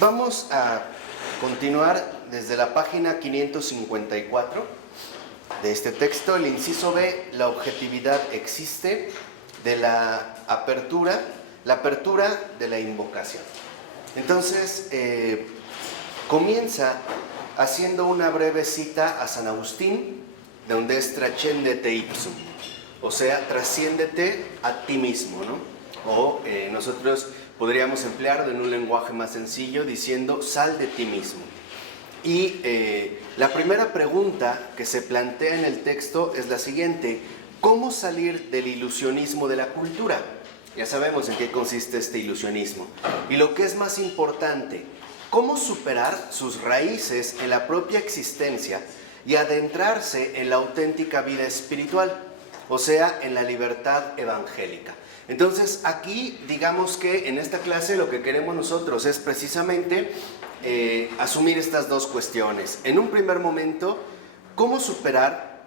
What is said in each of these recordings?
Vamos a continuar desde la página 554 de este texto, el inciso B, la objetividad existe, de la apertura de la invocación. Entonces, comienza haciendo una breve cita a San Agustín, donde es trascendete ipsum, o sea, trasciéndete a ti mismo, ¿no? O nosotros podríamos emplearlo en un lenguaje más sencillo diciendo sal de ti mismo. Y la primera pregunta que se plantea en el texto es la siguiente: ¿cómo salir del ilusionismo de la cultura? Ya sabemos en qué consiste este ilusionismo. Y lo que es más importante, ¿cómo superar sus raíces en la propia existencia y adentrarse en la auténtica vida espiritual? O sea, en la libertad evangélica. Entonces, aquí, digamos que en esta clase lo que queremos nosotros es precisamente asumir estas dos cuestiones. En un primer momento, ¿cómo superar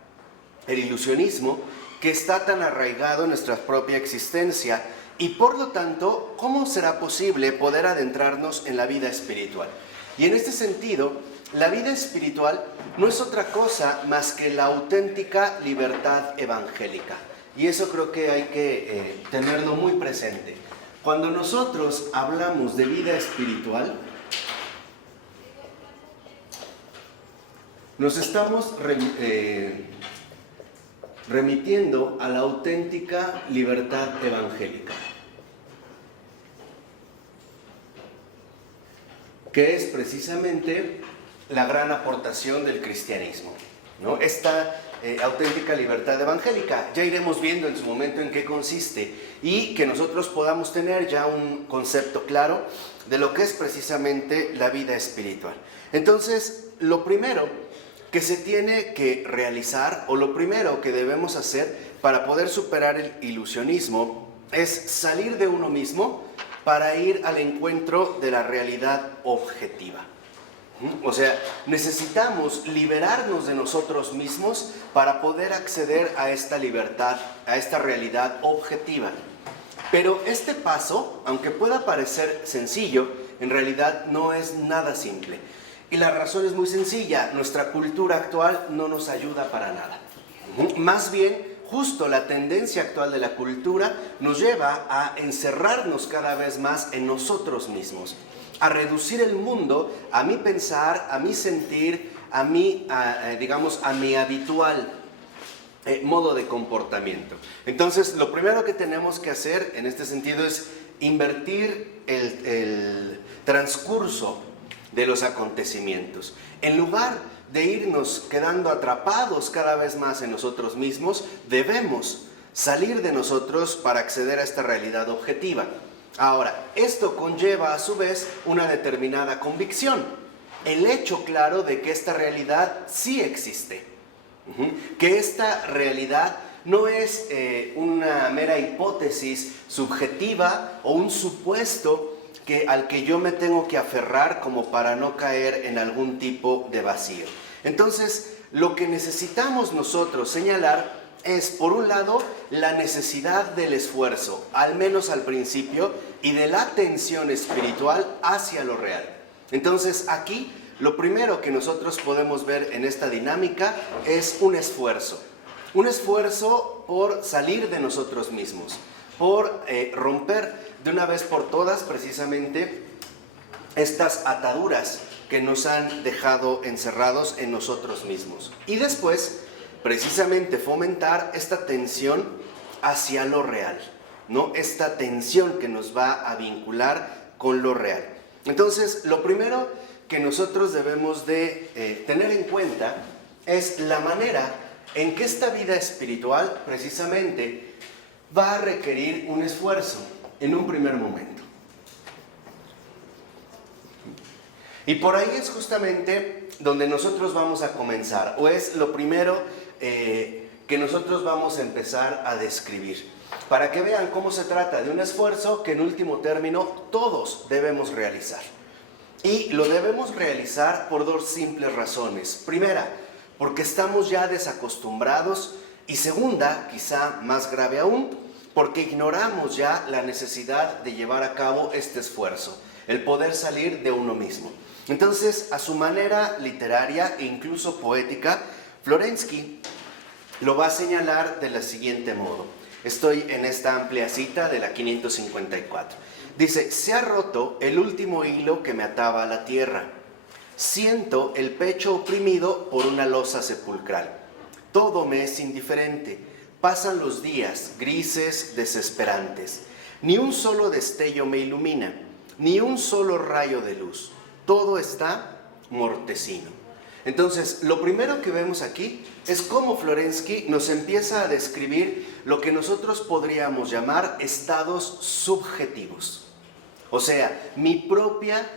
el ilusionismo que está tan arraigado en nuestra propia existencia? Y por lo tanto, ¿cómo será posible poder adentrarnos en la vida espiritual? Y en este sentido, la vida espiritual no es otra cosa más que la auténtica libertad evangélica. Y eso creo que hay que tenerlo muy presente. Cuando nosotros hablamos de vida espiritual, nos estamos remitiendo a la auténtica libertad evangélica, que es precisamente la gran aportación del cristianismo, ¿no? Esta auténtica libertad evangélica, ya iremos viendo en su momento en qué consiste y que nosotros podamos tener ya un concepto claro de lo que es precisamente la vida espiritual. Entonces, lo primero que se tiene que realizar, o lo primero que debemos hacer para poder superar el ilusionismo, es salir de uno mismo para ir al encuentro de la realidad objetiva. O sea, necesitamos liberarnos de nosotros mismos para poder acceder a esta libertad, a esta realidad objetiva. Pero este paso, aunque pueda parecer sencillo, en realidad no es nada simple. Y la razón es muy sencilla: nuestra cultura actual no nos ayuda para nada. Más bien, justo la tendencia actual de la cultura nos lleva a encerrarnos cada vez más en nosotros mismos, a reducir el mundo a mi pensar, a mi sentir, a mi habitual modo de comportamiento. Entonces, lo primero que tenemos que hacer en este sentido es invertir el transcurso de los acontecimientos. En lugar de irnos quedando atrapados cada vez más en nosotros mismos, debemos salir de nosotros para acceder a esta realidad objetiva. Ahora, esto conlleva a su vez una determinada convicción, el hecho claro de que esta realidad sí existe, que esta realidad no es una mera hipótesis subjetiva o un supuesto al que yo me tengo que aferrar como para no caer en algún tipo de vacío. Entonces, lo que necesitamos nosotros señalar es, por un lado, la necesidad del esfuerzo, al menos al principio, y de la atención espiritual hacia lo real. Entonces, aquí, lo primero que nosotros podemos ver en esta dinámica es un esfuerzo por salir de nosotros mismos, por romper de una vez por todas precisamente estas ataduras que nos han dejado encerrados en nosotros mismos. Y después, precisamente fomentar esta tensión hacia lo real, ¿no? Esta tensión que nos va a vincular con lo real. Entonces, lo primero que nosotros debemos de tener en cuenta es la manera en que esta vida espiritual precisamente va a requerir un esfuerzo en un primer momento. Y por ahí es justamente donde nosotros vamos a comenzar, o es lo primero que nosotros vamos a empezar a describir, para que vean cómo se trata de un esfuerzo que en último término todos debemos realizar. Y lo debemos realizar por dos simples razones. Primera, porque estamos ya desacostumbrados, y segunda, quizá más grave aún, porque ignoramos ya la necesidad de llevar a cabo este esfuerzo. el poder salir de uno mismo. Entonces, a su manera literaria e incluso poética, Florensky lo va a señalar de la siguiente modo. Estoy en esta amplia cita de la 554. Dice: se ha roto el último hilo que me ataba a la tierra. Siento el pecho oprimido por una losa sepulcral. Todo me es indiferente. Pasan los días grises, desesperantes. Ni un solo destello me ilumina, ni un solo rayo de luz. Todo está mortecino. Entonces, lo primero que vemos aquí es cómo Florensky nos empieza a describir lo que nosotros podríamos llamar estados subjetivos. O sea, mi propia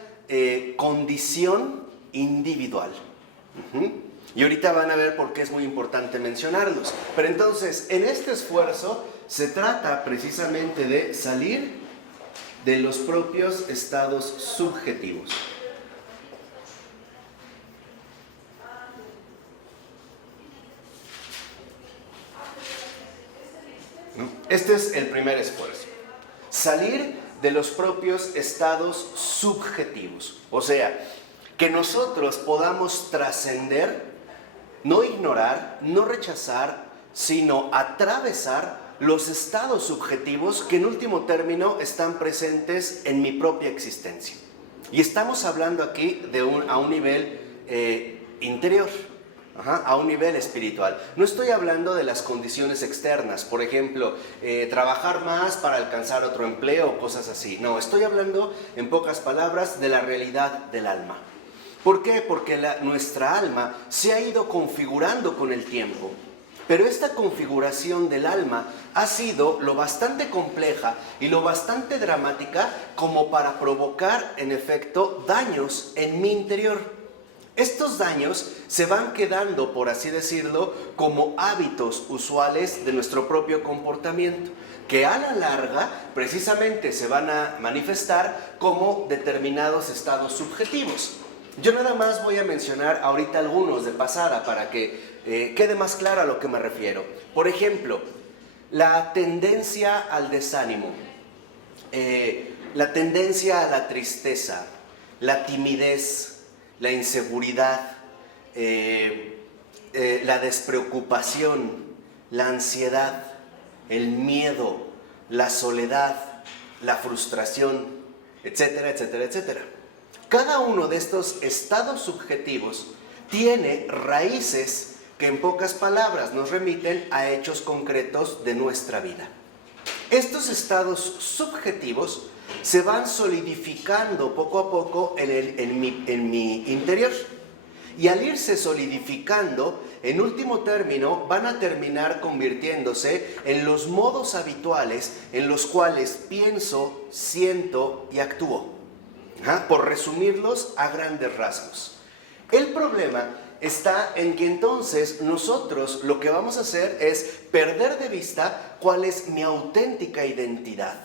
condición individual. Y ahorita van a ver por qué es muy importante mencionarlos. Pero entonces, en este esfuerzo se trata precisamente de salir de los propios estados subjetivos. Este es el primer esfuerzo. Salir de los propios estados subjetivos. O sea, que nosotros podamos trascender, no ignorar, no rechazar, sino atravesar los estados subjetivos que en último término están presentes en mi propia existencia. Y estamos hablando aquí a un nivel interior. A un nivel espiritual. No estoy hablando de las condiciones externas, por ejemplo, trabajar más para alcanzar otro empleo o cosas así. No, estoy hablando, en pocas palabras, de la realidad del alma. ¿Por qué? Porque nuestra alma se ha ido configurando con el tiempo. Pero esta configuración del alma ha sido lo bastante compleja y lo bastante dramática como para provocar, en efecto, daños en mi interior. Estos daños se van quedando, por así decirlo, como hábitos usuales de nuestro propio comportamiento, que a la larga precisamente se van a manifestar como determinados estados subjetivos. Yo nada más voy a mencionar ahorita algunos de pasada para que quede más claro a lo que me refiero. Por ejemplo, la tendencia al desánimo, la tendencia a la tristeza, la timidez, la inseguridad, la despreocupación, la ansiedad, el miedo, la soledad, la frustración, etcétera, etcétera, etcétera. Cada uno de estos estados subjetivos tiene raíces que en pocas palabras nos remiten a hechos concretos de nuestra vida. Estos estados subjetivos se van solidificando poco a poco en mi interior. Y al irse solidificando, en último término, van a terminar convirtiéndose en los modos habituales en los cuales pienso, siento y actúo. Por resumirlos a grandes rasgos. El problema está en que entonces nosotros lo que vamos a hacer es perder de vista cuál es mi auténtica identidad.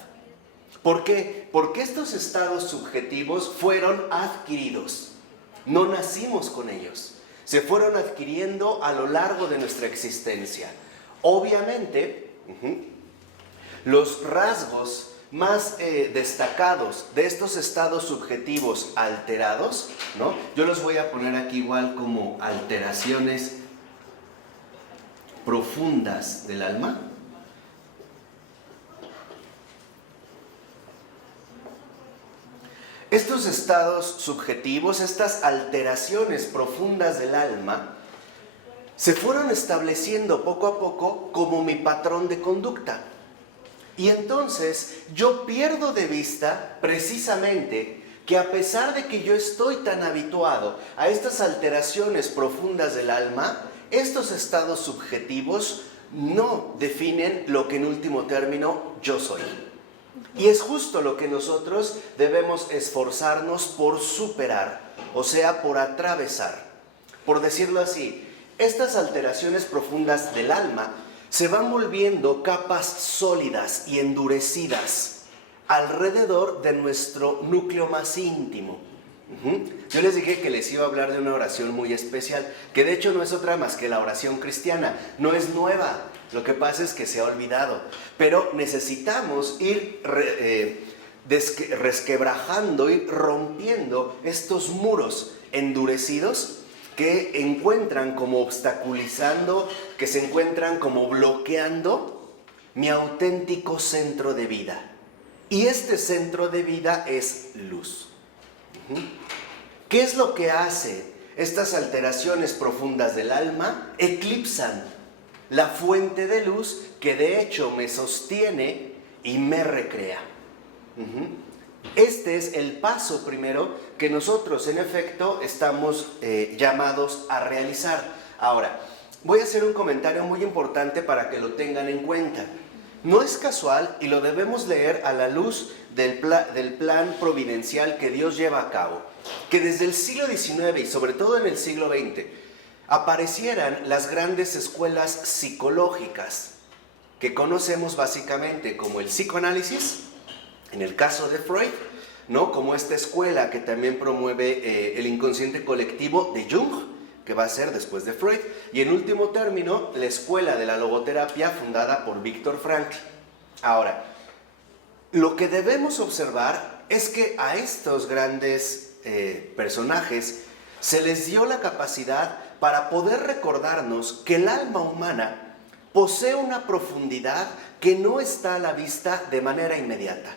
¿Por qué? Porque estos estados subjetivos fueron adquiridos. No nacimos con ellos. Se fueron adquiriendo a lo largo de nuestra existencia. Obviamente, los rasgos más destacados de estos estados subjetivos alterados, ¿no? Yo los voy a poner aquí igual como alteraciones profundas del alma. Estos estados subjetivos, estas alteraciones profundas del alma, se fueron estableciendo poco a poco como mi patrón de conducta. Y entonces yo pierdo de vista precisamente que a pesar de que yo estoy tan habituado a estas alteraciones profundas del alma, estos estados subjetivos no definen lo que en último término yo soy. Y es justo lo que nosotros debemos esforzarnos por superar, o sea, por atravesar. Por decirlo así, estas alteraciones profundas del alma se van volviendo capas sólidas y endurecidas alrededor de nuestro núcleo más íntimo. Yo les dije que les iba a hablar de una oración muy especial, que de hecho no es otra más que la oración cristiana, no es nueva. Lo que pasa es que se ha olvidado, pero necesitamos ir resquebrajando y rompiendo estos muros endurecidos que encuentran como obstaculizando, que se encuentran como bloqueando mi auténtico centro de vida. Y este centro de vida es luz. ¿Qué es lo que hace? Estas alteraciones profundas del alma eclipsan la fuente de luz que de hecho me sostiene y me recrea. Este es el paso primero que nosotros en efecto estamos llamados a realizar. Ahora, voy a hacer un comentario muy importante para que lo tengan en cuenta. No es casual y lo debemos leer a la luz del plan providencial que Dios lleva a cabo, que desde el siglo XIX y sobre todo en el siglo XX aparecieran las grandes escuelas psicológicas que conocemos básicamente como el psicoanálisis, en el caso de Freud, ¿no? Como esta escuela que también promueve el inconsciente colectivo de Jung, que va a ser después de Freud, y en último término, la escuela de la logoterapia fundada por Viktor Frankl. Ahora, lo que debemos observar es que a estos grandes personajes se les dio la capacidad para poder recordarnos que el alma humana posee una profundidad que no está a la vista de manera inmediata.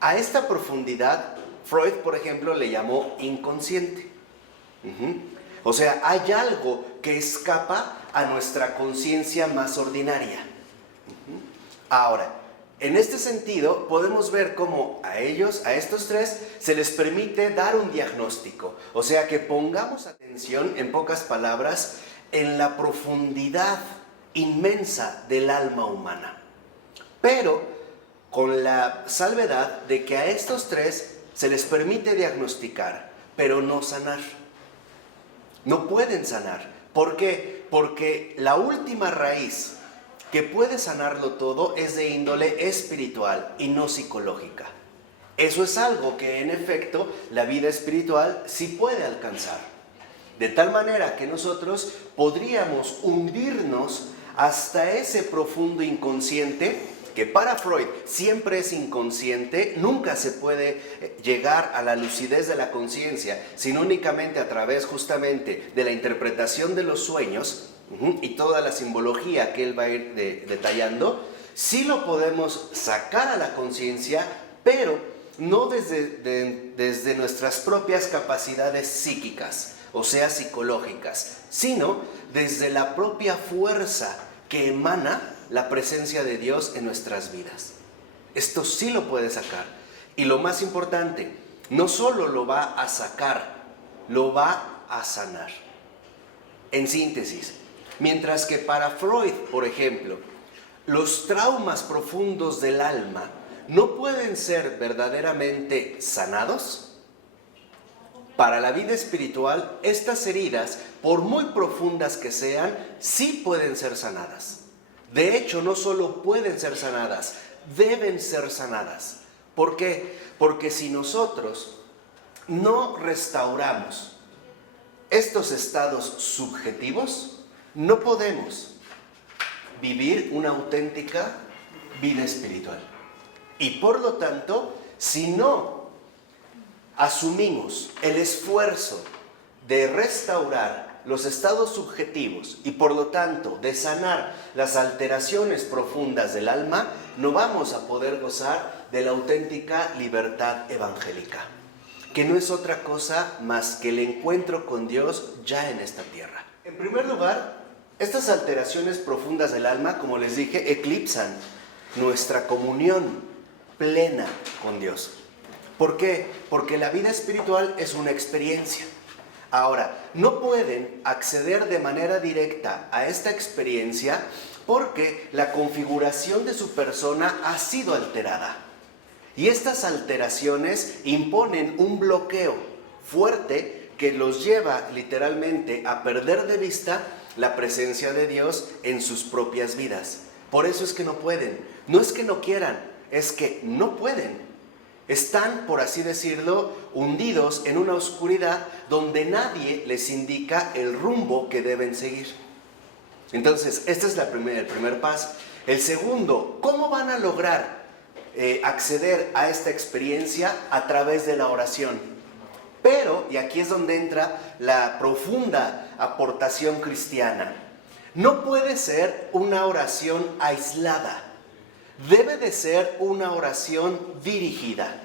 A esta profundidad, Freud, por ejemplo, le llamó inconsciente. O sea, hay algo que escapa a nuestra conciencia más ordinaria. Ahora, en este sentido, podemos ver cómo a estos tres, se les permite dar un diagnóstico. O sea, que pongamos atención, en pocas palabras, en la profundidad inmensa del alma humana. Pero con la salvedad de que a estos tres se les permite diagnosticar, pero no sanar. No pueden sanar. ¿Por qué? Porque la última raíz que puede sanarlo todo es de índole espiritual y no psicológica. Eso es algo que en efecto la vida espiritual sí puede alcanzar. De tal manera que nosotros podríamos hundirnos hasta ese profundo inconsciente que para Freud siempre es inconsciente. Nunca se puede llegar a la lucidez de la conciencia, sino únicamente a través justamente de la interpretación de los sueños y toda la simbología que él va a ir detallando. Sí lo podemos sacar a la conciencia, pero no desde nuestras propias capacidades psíquicas, o sea, psicológicas, sino desde la propia fuerza que emana la presencia de Dios en nuestras vidas. Esto sí lo puede sacar. Y lo más importante, no solo lo va a sacar, lo va a sanar. En síntesis, mientras que para Freud, por ejemplo, los traumas profundos del alma no pueden ser verdaderamente sanados, para la vida espiritual, estas heridas, por muy profundas que sean, sí pueden ser sanadas. De hecho, no solo pueden ser sanadas, deben ser sanadas. ¿Por qué? Porque si nosotros no restauramos estos estados subjetivos, no podemos vivir una auténtica vida espiritual. Y por lo tanto, si no asumimos el esfuerzo de restaurar los estados subjetivos y por lo tanto de sanar las alteraciones profundas del alma, no vamos a poder gozar de la auténtica libertad evangélica, que no es otra cosa más que el encuentro con Dios ya en esta tierra. En primer lugar, estas alteraciones profundas del alma, como les dije, eclipsan nuestra comunión plena con Dios. ¿Por qué? Porque la vida espiritual es una experiencia. Ahora, no pueden acceder de manera directa a esta experiencia porque la configuración de su persona ha sido alterada. Y estas alteraciones imponen un bloqueo fuerte que los lleva literalmente a perder de vista la presencia de Dios en sus propias vidas. Por eso es que no pueden. No es que no quieran, es que no pueden. Están, por así decirlo, hundidos en una oscuridad donde nadie les indica el rumbo que deben seguir. Entonces, este es el primer paso. El segundo, ¿cómo van a lograr acceder a esta experiencia a través de la oración. Pero, y aquí es donde entra la profunda aportación cristiana, no puede ser una oración aislada, debe de ser una oración dirigida.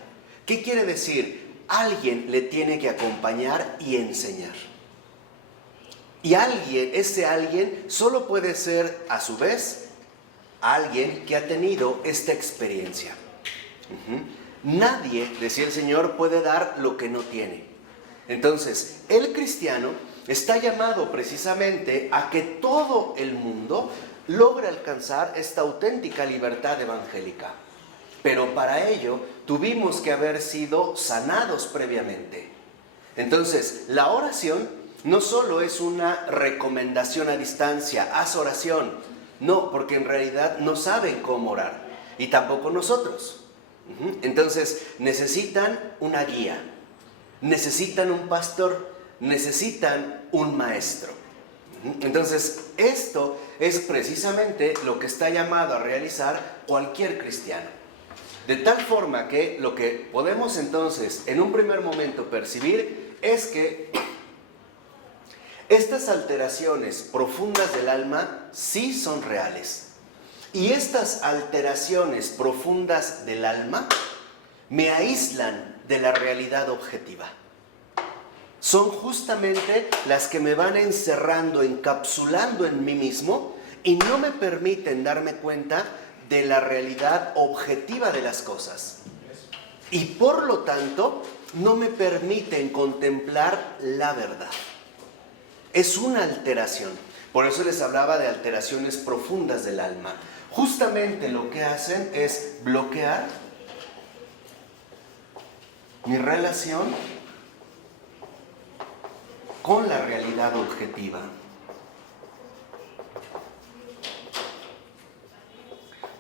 ¿Qué quiere decir? Alguien le tiene que acompañar y enseñar. Y ese alguien solo puede ser, a su vez, alguien que ha tenido esta experiencia. Nadie, decía el Señor, puede dar lo que no tiene. Entonces, el cristiano está llamado precisamente a que todo el mundo logre alcanzar esta auténtica libertad evangélica. Pero para ello tuvimos que haber sido sanados previamente. Entonces, la oración no solo es una recomendación a distancia, haz oración. No, porque en realidad no saben cómo orar, y tampoco nosotros. Entonces, necesitan una guía, necesitan un pastor, necesitan un maestro. Entonces, esto es precisamente lo que está llamado a realizar cualquier cristiano. De tal forma que lo que podemos entonces en un primer momento percibir es que estas alteraciones profundas del alma sí son reales. Y estas alteraciones profundas del alma me aíslan de la realidad objetiva. Son justamente las que me van encerrando, encapsulando en mí mismo y no me permiten darme cuenta de la realidad objetiva de las cosas. Y por lo tanto, no me permiten contemplar la verdad. Es una alteración. Por eso les hablaba de alteraciones profundas del alma. Justamente lo que hacen es bloquear mi relación con la realidad objetiva.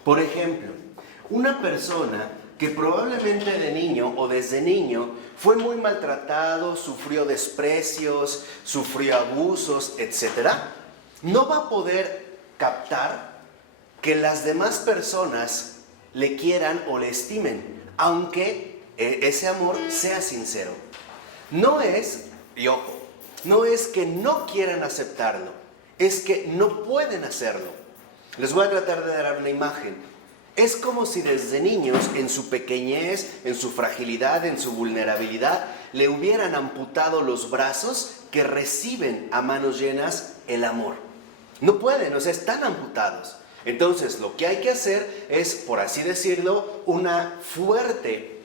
Por ejemplo, una persona que probablemente de niño o desde niño fue muy maltratado, sufrió desprecios, sufrió abusos, etc., no va a poder captar que las demás personas le quieran o le estimen, aunque ese amor sea sincero. No es, y ojo, no es que no quieran aceptarlo, es que no pueden hacerlo. Les voy a tratar de dar una imagen. Es como si desde niños, en su pequeñez, en su fragilidad, en su vulnerabilidad, le hubieran amputado los brazos que reciben a manos llenas el amor. No pueden, o sea, están amputados. Entonces, lo que hay que hacer es, por así decirlo, una fuerte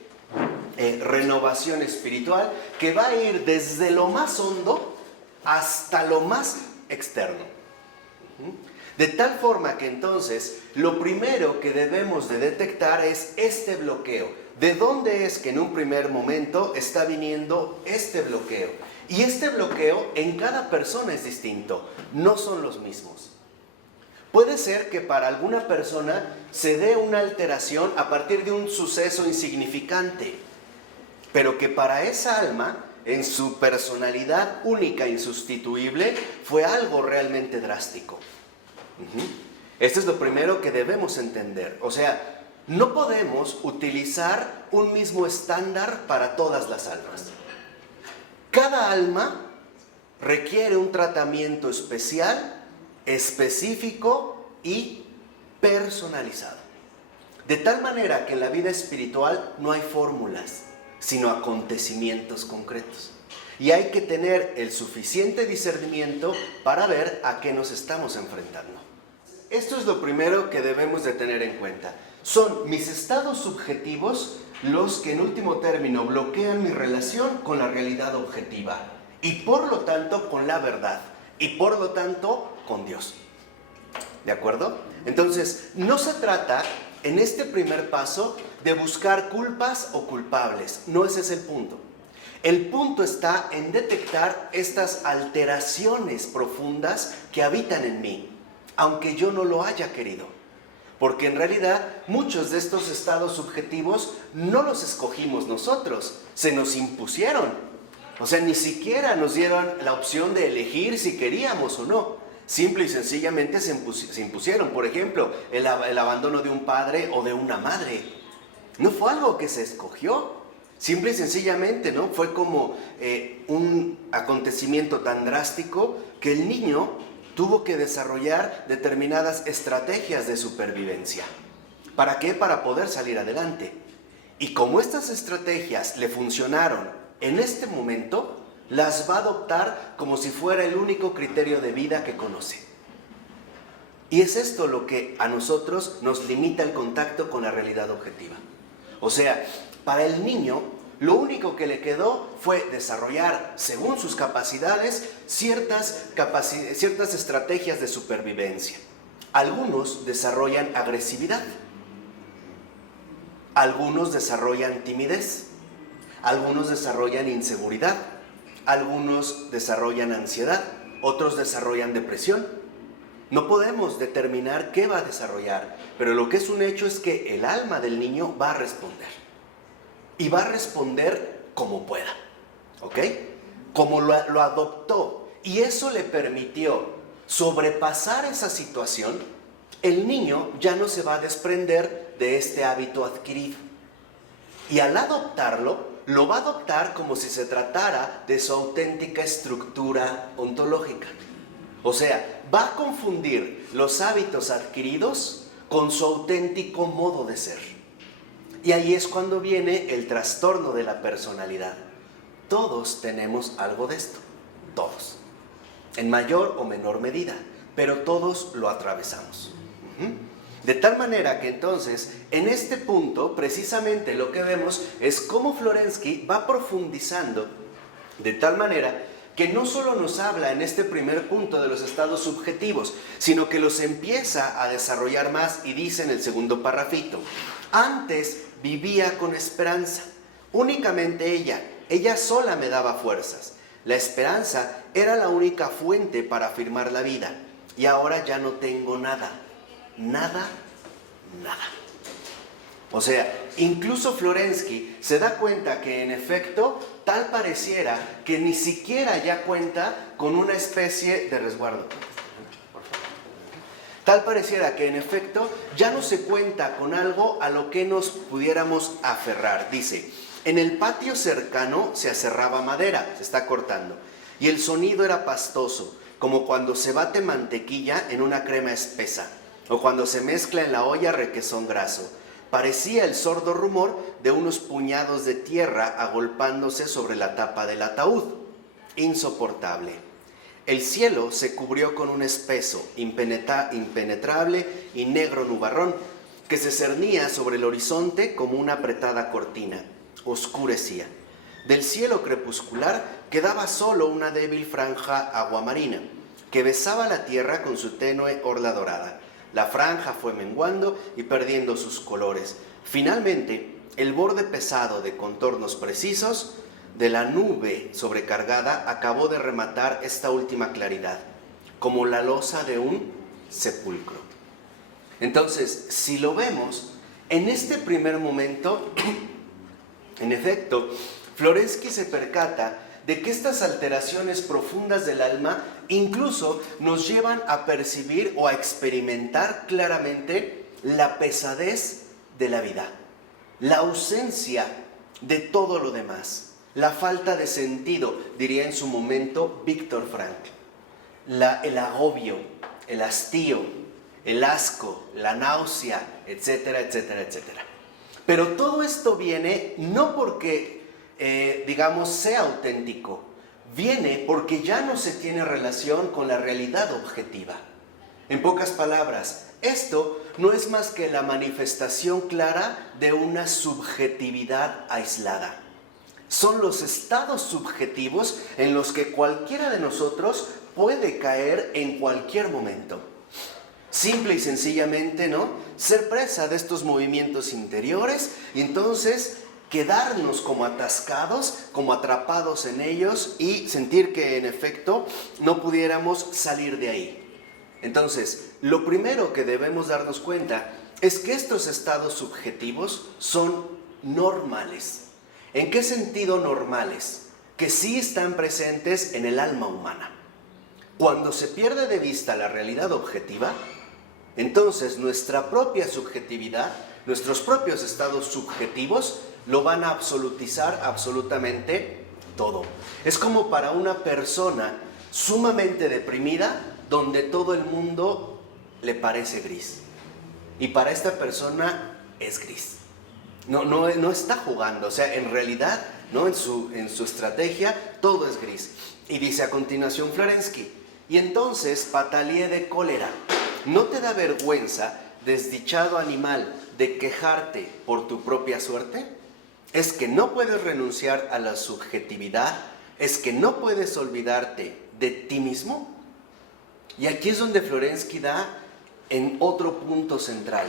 renovación espiritual que va a ir desde lo más hondo hasta lo más externo. De tal forma que entonces lo primero que debemos de detectar es este bloqueo. ¿De dónde es que en un primer momento está viniendo este bloqueo? Y este bloqueo en cada persona es distinto, no son los mismos. Puede ser que para alguna persona se dé una alteración a partir de un suceso insignificante, pero que para esa alma, en su personalidad única e insustituible, fue algo realmente drástico. Esto es lo primero que debemos entender. O sea, no podemos utilizar un mismo estándar para todas las almas. Cada alma requiere un tratamiento especial, específico y personalizado. De tal manera que en la vida espiritual no hay fórmulas, sino acontecimientos concretos. Y hay que tener el suficiente discernimiento para ver a qué nos estamos enfrentando. Esto es lo primero que debemos de tener en cuenta. Son mis estados subjetivos los que en último término bloquean mi relación con la realidad objetiva y por lo tanto con la verdad y por lo tanto con Dios. ¿De acuerdo? Entonces, no se trata en este primer paso de buscar culpas o culpables. No ese es el punto. El punto está en detectar estas alteraciones profundas que habitan en mí, aunque yo no lo haya querido. Porque en realidad muchos de estos estados subjetivos no los escogimos nosotros, se nos impusieron. O sea, ni siquiera nos dieron la opción de elegir si queríamos o no. Simple y sencillamente se impusieron. Por ejemplo, el abandono de un padre o de una madre. No fue algo que se escogió, simple y sencillamente, ¿no? Fue como un acontecimiento tan drástico que el niño tuvo que desarrollar determinadas estrategias de supervivencia. ¿Para qué? Para poder salir adelante. Y como estas estrategias le funcionaron en este momento, las va a adoptar como si fuera el único criterio de vida que conoce. Y es esto lo que a nosotros nos limita el contacto con la realidad objetiva. O sea, para el niño, lo único que le quedó fue desarrollar, según sus capacidades, ciertas estrategias de supervivencia. Algunos desarrollan agresividad, algunos desarrollan timidez, algunos desarrollan inseguridad, algunos desarrollan ansiedad, otros desarrollan depresión. No podemos determinar qué va a desarrollar, pero lo que es un hecho es que el alma del niño va a responder. Y va a responder como pueda, ¿ok? Como lo adoptó. Y eso le permitió sobrepasar esa situación. El niño ya no se va a desprender de este hábito adquirido. Y al adoptarlo, lo va a adoptar como si se tratara de su auténtica estructura ontológica. O sea, va a confundir los hábitos adquiridos con su auténtico modo de ser. Y ahí es cuando viene el trastorno de la personalidad. Todos tenemos algo de esto, todos, en mayor o menor medida, pero todos lo atravesamos. De tal manera que entonces, en este punto, precisamente lo que vemos es cómo Florensky va profundizando de tal manera que no solo nos habla en este primer punto de los estados subjetivos, sino que los empieza a desarrollar más y dice en el segundo parrafito: antes vivía con esperanza, únicamente ella sola me daba fuerzas. La esperanza era la única fuente para afirmar la vida, y ahora ya no tengo nada, nada. O sea, incluso Florensky se da cuenta que en efecto, tal pareciera que ni siquiera ya cuenta con una especie de resguardo. Tal pareciera que en efecto ya no se cuenta con algo a lo que nos pudiéramos aferrar. Dice, en el patio cercano se aserraba madera, se está cortando, y el sonido era pastoso, como cuando se bate mantequilla en una crema espesa, o cuando se mezcla en la olla requesón graso. Parecía el sordo rumor de unos puñados de tierra agolpándose sobre la tapa del ataúd. Insoportable. El cielo se cubrió con un espeso, impenetrable y negro nubarrón que se cernía sobre el horizonte como una apretada cortina. Oscurecía. Del cielo crepuscular quedaba solo una débil franja aguamarina que besaba la tierra con su tenue orla dorada. La franja fue menguando y perdiendo sus colores. Finalmente, el borde pesado de contornos precisos de la nube sobrecargada acabó de rematar esta última claridad, como la losa de un sepulcro. Entonces, si lo vemos, en este primer momento, en efecto, Florensky se percata de que estas alteraciones profundas del alma incluso nos llevan a percibir o a experimentar claramente la pesadez de la vida, la ausencia de todo lo demás, la falta de sentido, diría en su momento Víctor Frankl, el agobio, el hastío, el asco, la náusea, etcétera, etcétera, etcétera. Pero todo esto viene no porque sea auténtico, viene porque ya no se tiene relación con la realidad objetiva. En pocas palabras, esto no es más que la manifestación clara de una subjetividad aislada. Son los estados subjetivos en los que cualquiera de nosotros puede caer en cualquier momento. Simple y sencillamente, ¿no? Ser presa de estos movimientos interiores y entonces quedarnos como atascados, como atrapados en ellos y sentir que en efecto no pudiéramos salir de ahí. Entonces, lo primero que debemos darnos cuenta es que estos estados subjetivos son normales. ¿En qué sentido normales? Que sí están presentes en el alma humana. Cuando se pierde de vista la realidad objetiva, entonces nuestra propia subjetividad nuestros propios estados subjetivos lo van a absolutizar absolutamente todo. Es como para una persona sumamente deprimida, donde todo el mundo le parece gris. Y para esta persona es gris. No está jugando, o sea, en realidad, ¿no? en su estrategia, todo es gris. Y dice a continuación Florensky: y entonces pataleé de cólera. ¿No te da vergüenza, desdichado animal, de quejarte por tu propia suerte? ¿Es que no puedes renunciar a la subjetividad? ¿Es que no puedes olvidarte de ti mismo? Y aquí es donde Florensky da en otro punto central.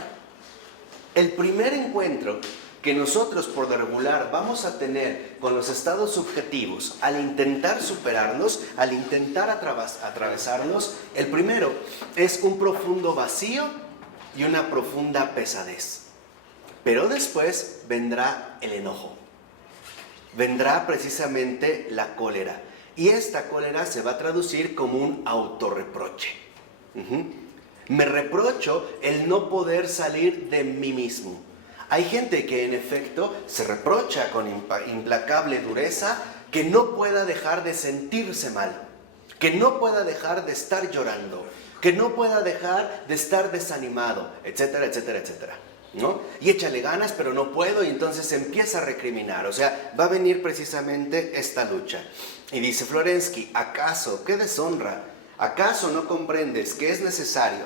El primer encuentro que nosotros por lo regular vamos a tener con los estados subjetivos al intentar superarlos, al intentar atravesarlos, el primero es un profundo vacío y una profunda pesadez. Pero después vendrá el enojo, vendrá precisamente la cólera. Y esta cólera se va a traducir como un autorreproche. Me reprocho el no poder salir de mí mismo. Hay gente que en efecto se reprocha con implacable dureza que no pueda dejar de sentirse mal, que no pueda dejar de estar llorando, que no pueda dejar de estar desanimado, etcétera, etcétera, etcétera, ¿no? Y échale ganas, pero no puedo, y entonces se empieza a recriminar. O sea, va a venir precisamente esta lucha. Y dice Florensky: ¿acaso, qué deshonra? ¿Acaso no comprendes que es necesario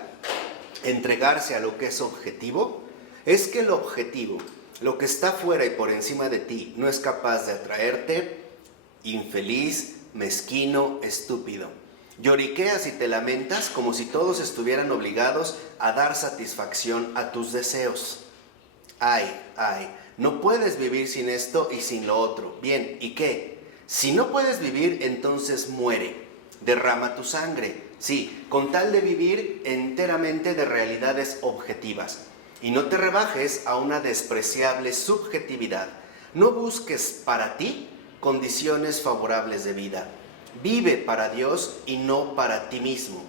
entregarse a lo que es objetivo? Es que lo objetivo, lo que está fuera y por encima de ti, no es capaz de atraerte. Infeliz, mezquino, estúpido. Lloriqueas y te lamentas como si todos estuvieran obligados a dar satisfacción a tus deseos. Ay, ay, no puedes vivir sin esto y sin lo otro. Bien, ¿y qué? Si no puedes vivir, entonces muere. Derrama tu sangre, sí, con tal de vivir enteramente de realidades objetivas. Y no te rebajes a una despreciable subjetividad. No busques para ti condiciones favorables de vida. Vive para Dios y no para ti mismo.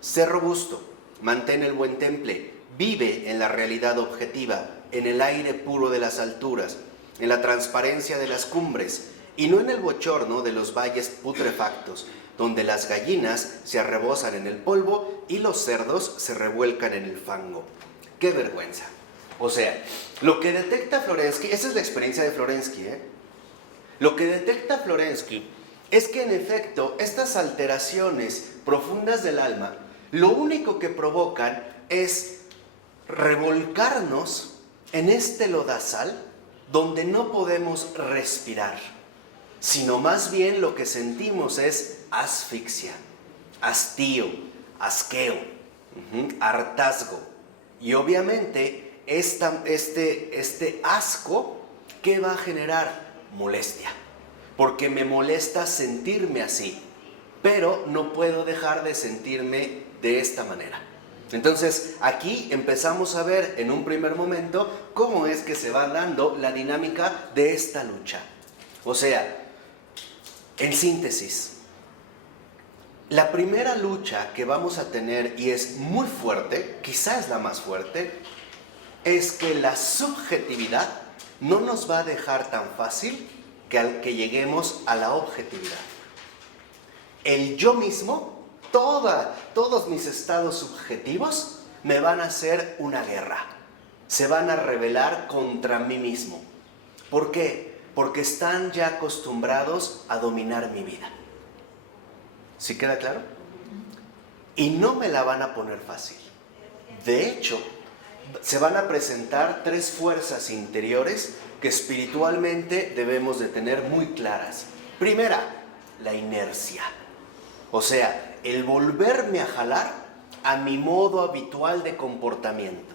Sé robusto, mantén el buen temple, vive en la realidad objetiva, en el aire puro de las alturas, en la transparencia de las cumbres, y no en el bochorno de los valles putrefactos, donde las gallinas se arrebosan en el polvo y los cerdos se revuelcan en el fango. ¡Qué vergüenza! O sea, lo que detecta Florensky, esa es la experiencia de Florensky, Lo que detecta Florensky es que en efecto estas alteraciones profundas del alma, lo único que provocan es revolcarnos en este lodazal donde no podemos respirar, sino más bien lo que sentimos es asfixia, hastío, asqueo, hartazgo. Y obviamente este asco, ¿qué va a generar? Molestia, porque me molesta sentirme así, pero no puedo dejar de sentirme de esta manera. Entonces aquí empezamos a ver en un primer momento cómo es que se va dando la dinámica de esta lucha. O sea, en síntesis, la primera lucha que vamos a tener, y es muy fuerte, quizás la más fuerte, es que la subjetividad no nos va a dejar tan fácil que lleguemos a la objetividad. El yo mismo, todos mis estados subjetivos me van a hacer una guerra, se van a rebelar contra mí mismo. ¿Por qué? Porque están ya acostumbrados a dominar mi vida. ¿Sí queda claro? Y no me la van a poner fácil. De hecho, se van a presentar tres fuerzas interiores que espiritualmente debemos de tener muy claras. Primera, la inercia. O sea, el volverme a jalar a mi modo habitual de comportamiento.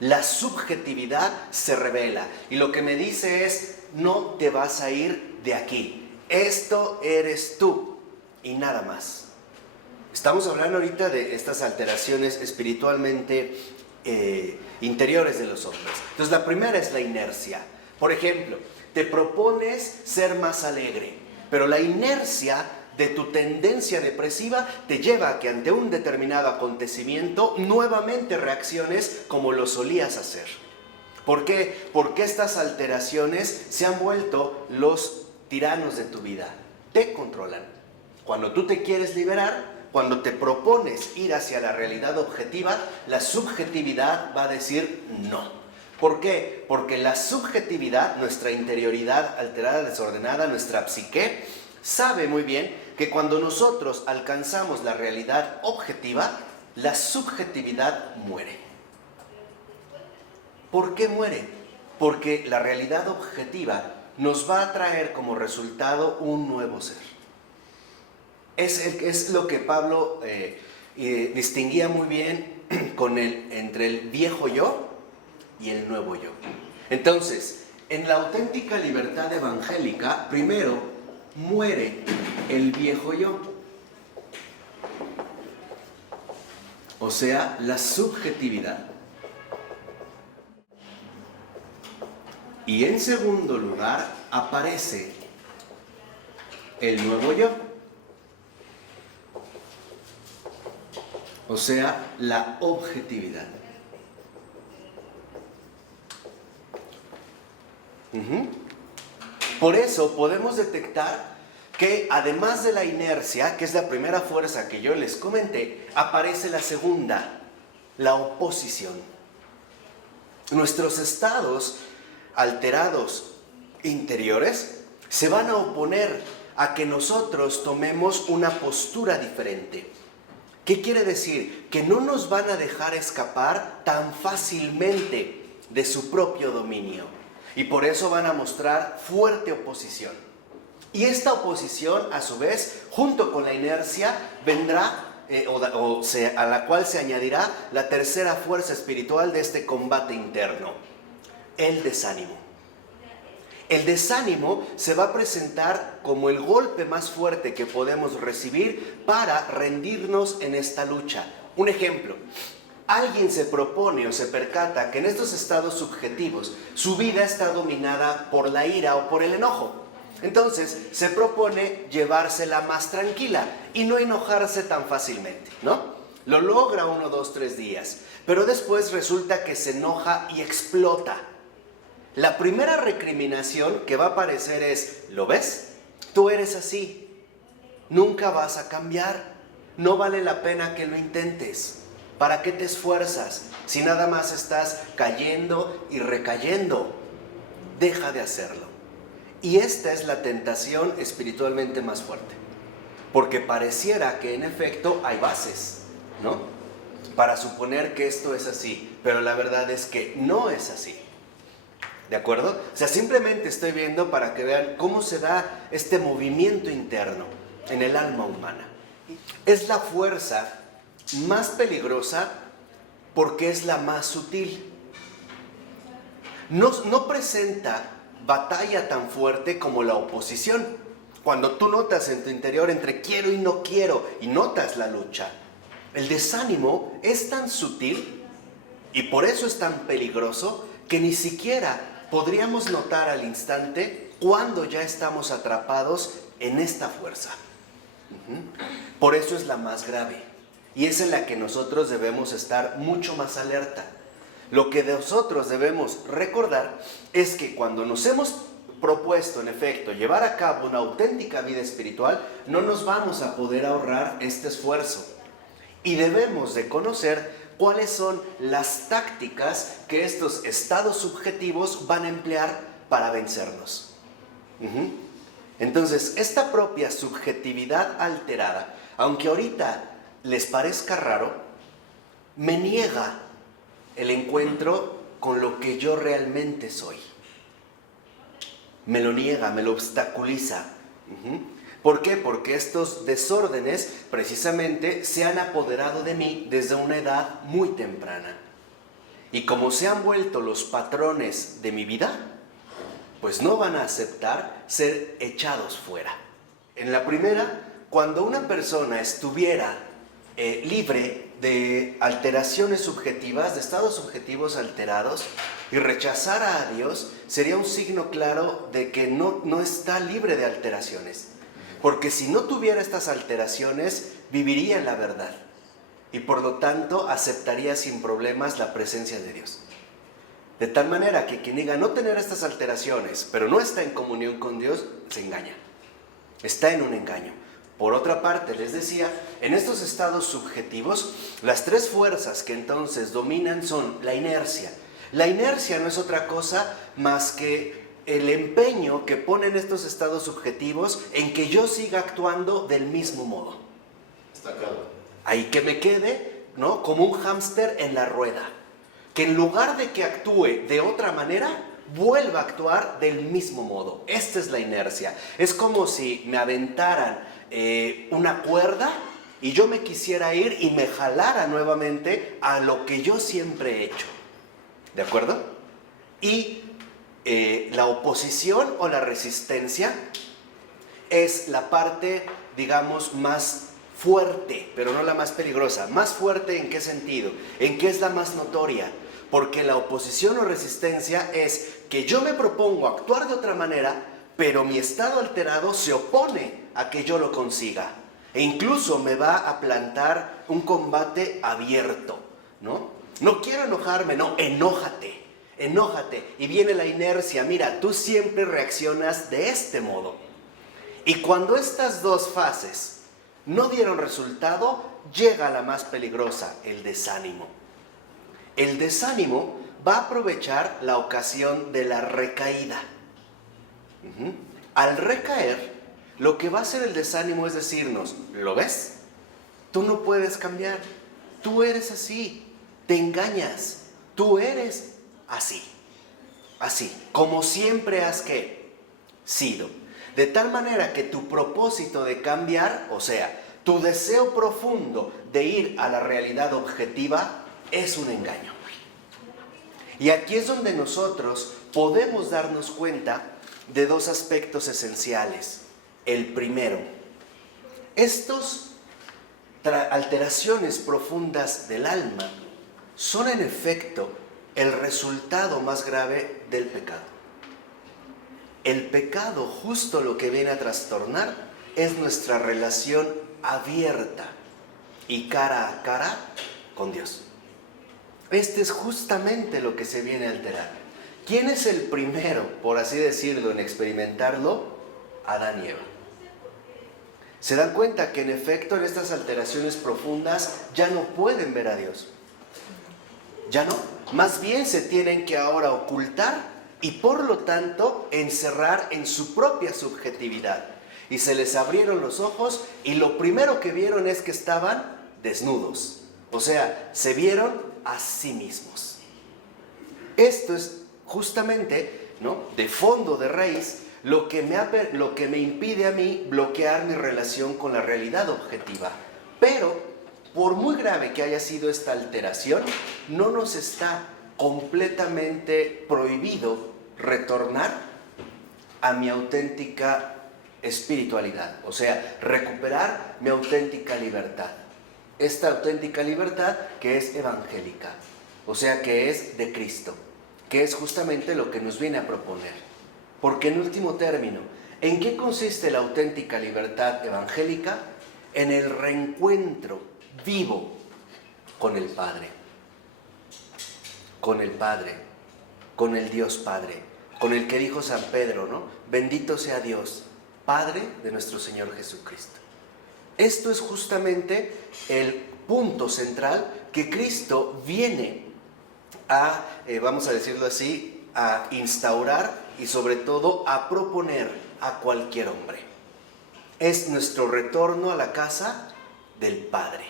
La subjetividad se revela y lo que me dice es: no te vas a ir de aquí. Esto eres tú y nada más. Estamos hablando ahorita de estas alteraciones espiritualmente interiores de los hombres. Entonces la primera es la inercia. Por ejemplo, te propones ser más alegre, pero la inercia de tu tendencia depresiva te lleva a que ante un determinado acontecimiento nuevamente reacciones como lo solías hacer. ¿Por qué? Porque estas alteraciones se han vuelto los tiranos de tu vida. Te controlan. Cuando tú te quieres liberar, cuando te propones ir hacia la realidad objetiva, la subjetividad va a decir no. ¿Por qué? Porque la subjetividad, nuestra interioridad alterada, desordenada, nuestra psique, sabe muy bien que cuando nosotros alcanzamos la realidad objetiva, la subjetividad muere. ¿Por qué muere? Porque la realidad objetiva nos va a traer como resultado un nuevo ser. Es lo que Pablo distinguía muy bien entre el viejo yo y el nuevo yo. Entonces, en la auténtica libertad evangélica, primero muere el viejo yo. O sea, la subjetividad. Y en segundo lugar, aparece el nuevo yo. O sea, la objetividad. Por eso podemos detectar que además de la inercia, que es la primera fuerza que yo les comenté, aparece la segunda, la oposición. Nuestros estados alterados interiores se van a oponer a que nosotros tomemos una postura diferente. ¿Qué quiere decir? Que no nos van a dejar escapar tan fácilmente de su propio dominio. Y por eso van a mostrar fuerte oposición. Y esta oposición, a su vez, junto con la inercia, vendrá, a la cual se añadirá la tercera fuerza espiritual de este combate interno, el desánimo. El desánimo se va a presentar como el golpe más fuerte que podemos recibir para rendirnos en esta lucha. Un ejemplo, alguien se propone o se percata que en estos estados subjetivos su vida está dominada por la ira o por el enojo. Entonces se propone llevársela más tranquila y no enojarse tan fácilmente, ¿no? Lo logra 1, 2, 3 días, pero después resulta que se enoja y explota. La primera recriminación que va a aparecer es, ¿lo ves? Tú eres así, nunca vas a cambiar, no vale la pena que lo intentes. ¿Para qué te esfuerzas si nada más estás cayendo y recayendo? Deja de hacerlo. Y esta es la tentación espiritualmente más fuerte, porque pareciera que en efecto hay bases, ¿no? Para suponer que esto es así, pero la verdad es que no es así. ¿De acuerdo? O sea, simplemente estoy viendo para que vean cómo se da este movimiento interno en el alma humana. Es la fuerza más peligrosa porque es la más sutil. No presenta batalla tan fuerte como la oposición. Cuando tú notas en tu interior entre quiero y no quiero y notas la lucha. El desánimo es tan sutil y por eso es tan peligroso que ni siquiera podríamos notar al instante cuando ya estamos atrapados en esta fuerza. Por eso es la más grave y es en la que nosotros debemos estar mucho más alerta. Lo que nosotros debemos recordar es que cuando nos hemos propuesto, en efecto, llevar a cabo una auténtica vida espiritual, no nos vamos a poder ahorrar este esfuerzo. Y debemos de conocer cuáles son las tácticas que estos estados subjetivos van a emplear para vencernos. Entonces, esta propia subjetividad alterada, aunque ahorita les parezca raro, me niega el encuentro con lo que yo realmente soy. Me lo niega, me lo obstaculiza. ¿Por qué? Porque estos desórdenes precisamente se han apoderado de mí desde una edad muy temprana. Y como se han vuelto los patrones de mi vida, pues no van a aceptar ser echados fuera. En la primera, cuando una persona estuviera libre de alteraciones subjetivas, de estados subjetivos alterados, y rechazara a Dios, sería un signo claro de que no está libre de alteraciones. Porque si no tuviera estas alteraciones, viviría en la verdad. Y por lo tanto, aceptaría sin problemas la presencia de Dios. De tal manera que quien diga no tener estas alteraciones, pero no está en comunión con Dios, se engaña. Está en un engaño. Por otra parte, les decía, en estos estados subjetivos, las tres fuerzas que entonces dominan son la inercia. La inercia no es otra cosa más que el empeño que ponen estos estados subjetivos en que yo siga actuando del mismo modo. Está claro. Ahí que me quede, ¿no?, como un hámster en la rueda. Que en lugar de que actúe de otra manera, vuelva a actuar del mismo modo. Esta es la inercia. Es como si me aventaran una cuerda y yo me quisiera ir y me jalara nuevamente a lo que yo siempre he hecho. ¿De acuerdo? Y la oposición o la resistencia es la parte, digamos, más fuerte, pero no la más peligrosa. Más fuerte, ¿en qué sentido? En que es la más notoria. Porque la oposición o resistencia es que yo me propongo actuar de otra manera, pero mi estado alterado se opone a que yo lo consiga. E incluso me va a plantar un combate abierto, ¿no? No quiero enojarme, no, enójate, enójate. Y viene la inercia, mira, tú siempre reaccionas de este modo. Y cuando estas dos fases no dieron resultado, llega la más peligrosa, el desánimo. El desánimo va a aprovechar la ocasión de la recaída. Al recaer, lo que va a hacer el desánimo es decirnos, ¿lo ves? Tú no puedes cambiar, tú eres así, te engañas, tú eres así, como siempre has sido. De tal manera que tu propósito de cambiar, o sea, tu deseo profundo de ir a la realidad objetiva, es un engaño. Y aquí es donde nosotros podemos darnos cuenta de dos aspectos esenciales. El primero, estas alteraciones profundas del alma son en efecto el resultado más grave del pecado. El pecado, justo lo que viene a trastornar, es nuestra relación abierta y cara a cara con Dios. Este es justamente lo que se viene a alterar. ¿Quién es el primero, por así decirlo, en experimentarlo? Adán y Eva. Se dan cuenta que en efecto en estas alteraciones profundas ya no pueden ver a Dios. Ya no. Más bien se tienen que ahora ocultar y por lo tanto encerrar en su propia subjetividad. Y se les abrieron los ojos y lo primero que vieron es que estaban desnudos. O sea, se vieron a sí mismos. Esto es justamente, ¿no?, de fondo, de raíz, lo que me impide a mí bloquear mi relación con la realidad objetiva. Pero, por muy grave que haya sido esta alteración, no nos está completamente prohibido retornar a mi auténtica espiritualidad, o sea, recuperar mi auténtica libertad. Esta auténtica libertad que es evangélica, o sea, que es de Cristo, que es justamente lo que nos viene a proponer. Porque en último término, ¿en qué consiste la auténtica libertad evangélica? En el reencuentro vivo con el Padre, con el Dios Padre, con el que dijo San Pedro, ¿no? Bendito sea Dios, Padre de nuestro Señor Jesucristo. Esto es justamente el punto central que Cristo viene a, vamos a decirlo así, a instaurar y sobre todo a proponer a cualquier hombre. Es nuestro retorno a la casa del Padre.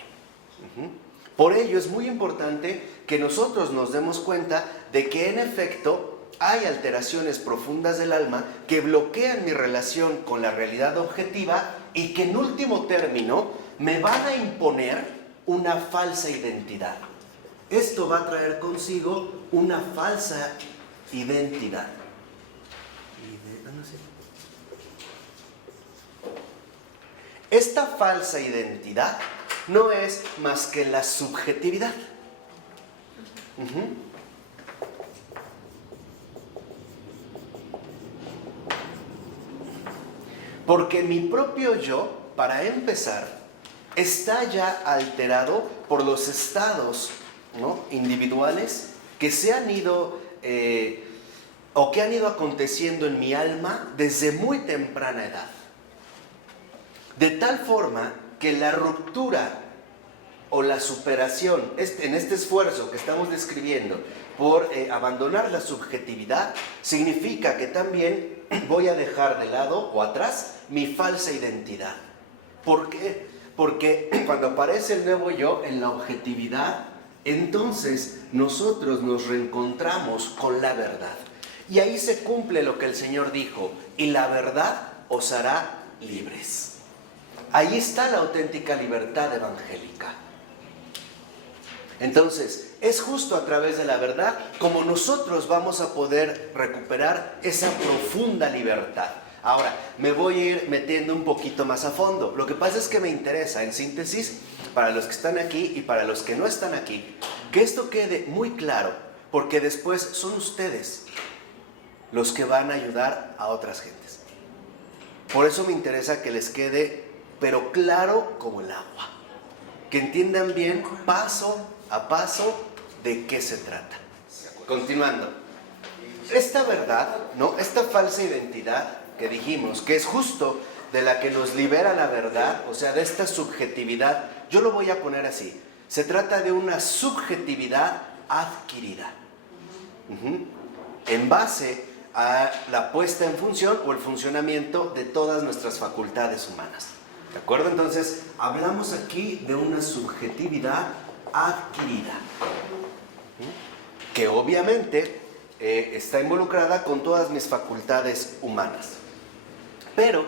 Por ello es muy importante que nosotros nos demos cuenta de que en efecto hay alteraciones profundas del alma que bloquean mi relación con la realidad objetiva y que en último término me van a imponer una falsa identidad. Esto va a traer consigo una falsa identidad. Esta falsa identidad no es más que la subjetividad. Porque mi propio yo, para empezar, está ya alterado por los estados, ¿no?, individuales que se han ido o que han ido aconteciendo en mi alma desde muy temprana edad. De tal forma que la ruptura o la superación, en este esfuerzo que estamos describiendo por abandonar la subjetividad, significa que también voy a dejar de lado o atrás mi falsa identidad. ¿Por qué? Porque cuando aparece el nuevo yo en la objetividad, entonces nosotros nos reencontramos con la verdad. Y ahí se cumple lo que el Señor dijo: y la verdad os hará libres. Ahí está la auténtica libertad evangélica. Entonces, es justo a través de la verdad como nosotros vamos a poder recuperar esa profunda libertad. Ahora, me voy a ir metiendo un poquito más a fondo. Lo que pasa es que me interesa, en síntesis, para los que están aquí y para los que no están aquí, que esto quede muy claro, porque después son ustedes los que van a ayudar a otras gentes. Por eso me interesa que les quede, pero claro como el agua. Que entiendan bien, paso a paso, de qué se trata. Continuando. Esta verdad, ¿no? Esta falsa identidad que dijimos, que es justo de la que nos libera la verdad, o sea, de esta subjetividad, yo lo voy a poner así. Se trata de una subjetividad adquirida. En base a la puesta en función o el funcionamiento de todas nuestras facultades humanas. ¿De acuerdo? Entonces, hablamos aquí de una subjetividad adquirida, que obviamente está involucrada con todas mis facultades humanas. Pero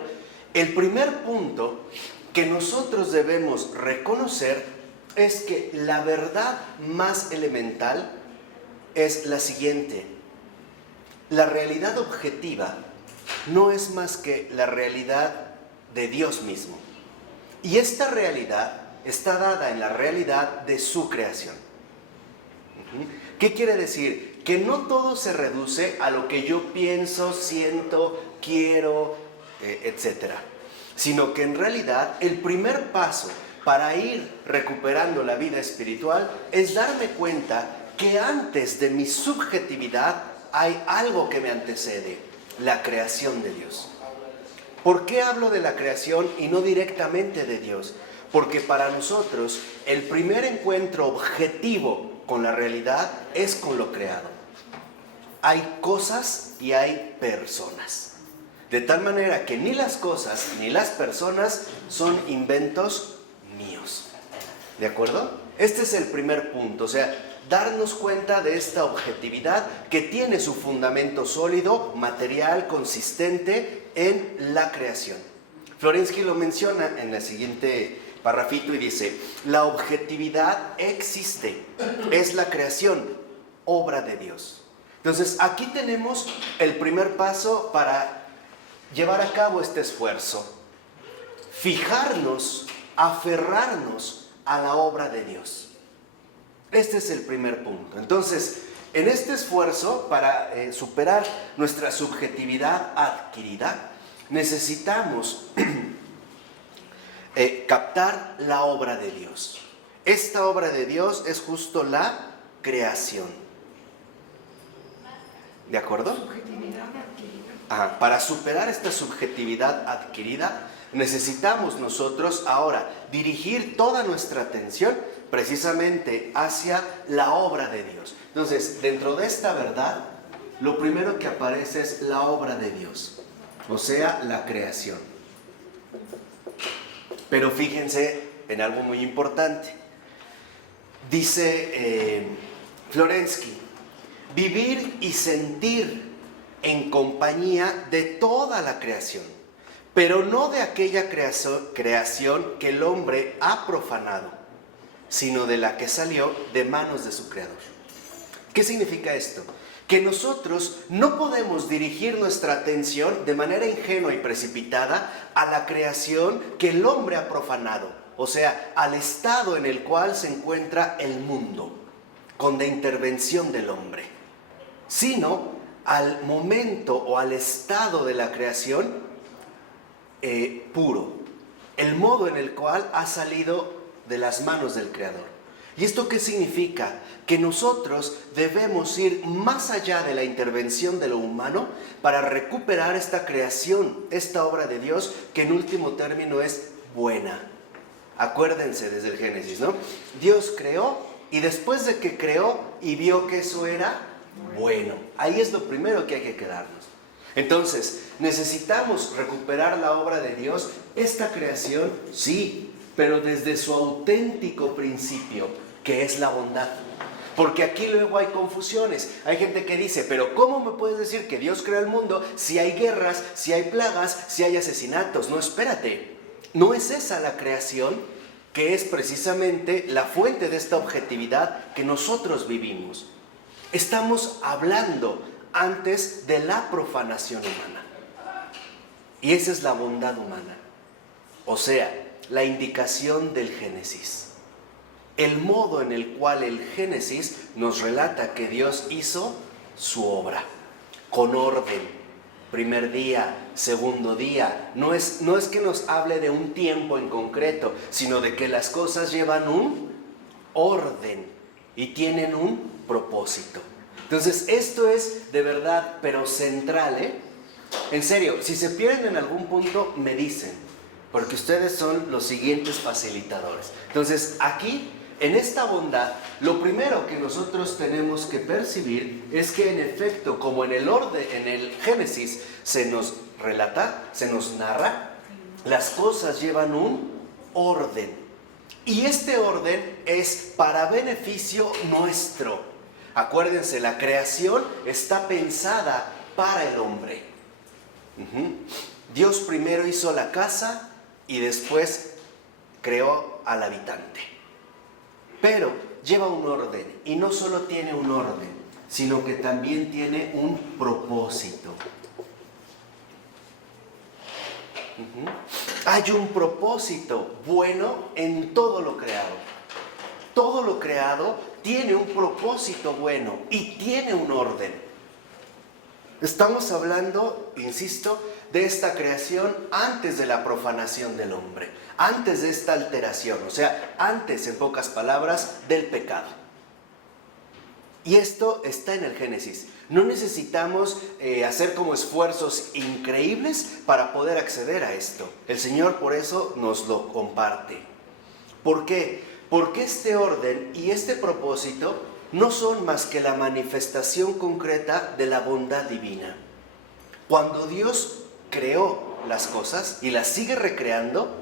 el primer punto que nosotros debemos reconocer es que la verdad más elemental es la siguiente: la realidad objetiva no es más que la realidad de Dios mismo. Y esta realidad está dada en la realidad de su creación. ¿Qué quiere decir? Que no todo se reduce a lo que yo pienso, siento, quiero, etc. Sino que en realidad el primer paso para ir recuperando la vida espiritual es darme cuenta que antes de mi subjetividad hay algo que me antecede: la creación de Dios. ¿Por qué hablo de la creación y no directamente de Dios? Porque para nosotros el primer encuentro objetivo con la realidad es con lo creado. Hay cosas y hay personas. De tal manera que ni las cosas ni las personas son inventos míos. ¿De acuerdo? Este es el primer punto, o sea, darnos cuenta de esta objetividad que tiene su fundamento sólido, material, consistente en la creación. Florensky lo menciona en el siguiente parrafito y dice: la objetividad existe, es la creación, obra de Dios. Entonces, aquí tenemos el primer paso para llevar a cabo este esfuerzo: fijarnos, aferrarnos a la obra de Dios. Este es el primer punto. Entonces, en este esfuerzo para superar nuestra subjetividad adquirida, necesitamos captar la obra de Dios. Esta obra de Dios es justo la creación. ¿De acuerdo? Para superar esta subjetividad adquirida, necesitamos nosotros ahora dirigir toda nuestra atención precisamente hacia la obra de Dios. Entonces, dentro de esta verdad, lo primero que aparece es la obra de Dios, o sea, la creación. Pero fíjense en algo muy importante. Dice Florensky: vivir y sentir en compañía de toda la creación, pero no de aquella creación que el hombre ha profanado, sino de la que salió de manos de su creador. ¿Qué significa esto? Que nosotros no podemos dirigir nuestra atención de manera ingenua y precipitada a la creación que el hombre ha profanado, o sea, al estado en el cual se encuentra el mundo, con la intervención del hombre, sino al momento o al estado de la creación puro, el modo en el cual ha salido de las manos del Creador. ¿Y esto qué significa? Que nosotros debemos ir más allá de la intervención de lo humano para recuperar esta creación, esta obra de Dios, que en último término es buena. Acuérdense desde el Génesis, ¿no? Dios creó y después de que creó y vio que eso era bueno. Ahí es lo primero que hay que quedarnos. Entonces, necesitamos recuperar la obra de Dios, esta creación, sí, pero desde su auténtico principio, que es la bondad. Porque aquí luego hay confusiones. Hay gente que dice, pero ¿cómo me puedes decir que Dios creó el mundo si hay guerras, si hay plagas, si hay asesinatos? No, espérate. ¿No es esa la creación que es precisamente la fuente de esta objetividad que nosotros vivimos? Estamos hablando antes de la profanación humana. Y esa es la bondad humana. O sea, la indicación del Génesis. El modo en el cual el Génesis nos relata que Dios hizo su obra, con orden, primer día, segundo día. No es que nos hable de un tiempo en concreto, sino de que las cosas llevan un orden y tienen un propósito. Entonces, esto es de verdad, pero central, ¿eh? En serio, si se pierden en algún punto, me dicen, porque ustedes son los siguientes facilitadores. Entonces, aquí, en esta bondad, lo primero que nosotros tenemos que percibir es que en efecto, como en el orden, en el Génesis se nos relata, se nos narra, las cosas llevan un orden. Y este orden es para beneficio nuestro. Acuérdense, la creación está pensada para el hombre. Dios primero hizo la casa y después creó al habitante. Pero lleva un orden, y no solo tiene un orden, sino que también tiene un propósito. Hay un propósito bueno en todo lo creado. Todo lo creado tiene un propósito bueno y tiene un orden. Estamos hablando, insisto, de esta creación antes de la profanación del hombre, antes de esta alteración, o sea, antes, en pocas palabras, del pecado. Y esto está en el Génesis. No necesitamos hacer como esfuerzos increíbles para poder acceder a esto. El Señor por eso nos lo comparte. ¿Por qué? Porque este orden y este propósito no son más que la manifestación concreta de la bondad divina. Cuando Dios creó las cosas y las sigue recreando,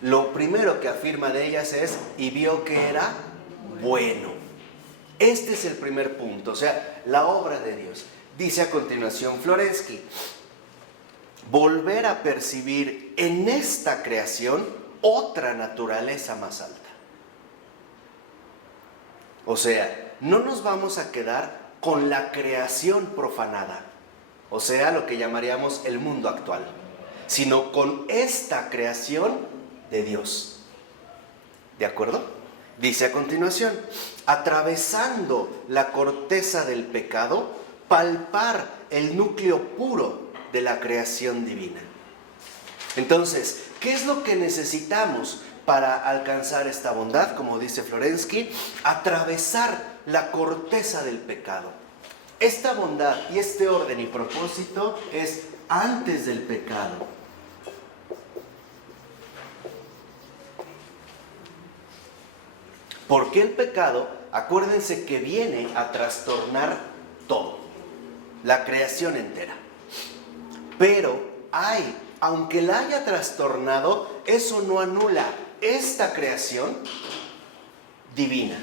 lo primero que afirma de ellas es, y vio que era bueno. Este es el primer punto, o sea, la obra de Dios. Dice a continuación Florensky, volver a percibir en esta creación otra naturaleza más alta. O sea, no nos vamos a quedar con la creación profanada, o sea, lo que llamaríamos el mundo actual, sino con esta creación de Dios. ¿De acuerdo? Dice a continuación, atravesando la corteza del pecado, palpar el núcleo puro de la creación divina. Entonces, ¿qué es lo que necesitamos para alcanzar esta bondad? Como dice Florensky, atravesar la corteza del pecado. Esta bondad y este orden y propósito es antes del pecado. Porque el pecado, acuérdense que viene a trastornar todo, la creación entera. Pero aunque la haya trastornado, eso no anula esta creación divina,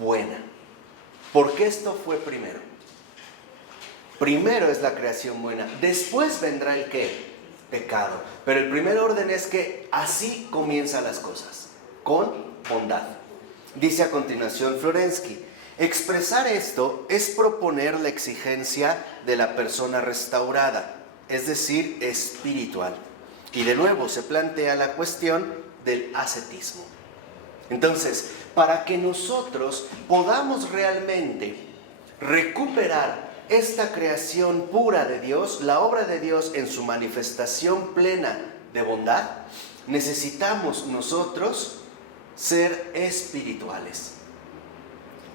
buena. Porque esto fue primero. Primero es la creación buena, después vendrá el ¿qué? Pecado. Pero el primer orden es que así comienzan las cosas, con bondad. Dice a continuación Florensky, expresar esto es proponer la exigencia de la persona restaurada, es decir, espiritual. Y de nuevo se plantea la cuestión del ascetismo. Entonces, para que nosotros podamos realmente recuperar esta creación pura de Dios, la obra de Dios en su manifestación plena de bondad, necesitamos nosotros ser espirituales.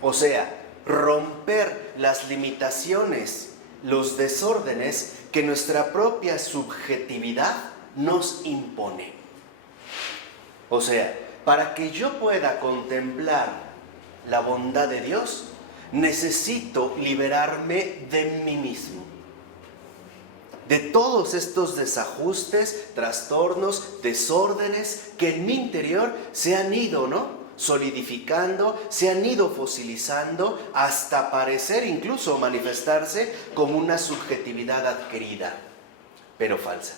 O sea, romper las limitaciones, los desórdenes que nuestra propia subjetividad nos impone. O sea, para que yo pueda contemplar la bondad de Dios, necesito liberarme de mí mismo, de todos estos desajustes, trastornos, desórdenes que en mi interior se han ido, solidificando, se han ido fosilizando hasta parecer, incluso manifestarse como una subjetividad adquirida, pero falsa.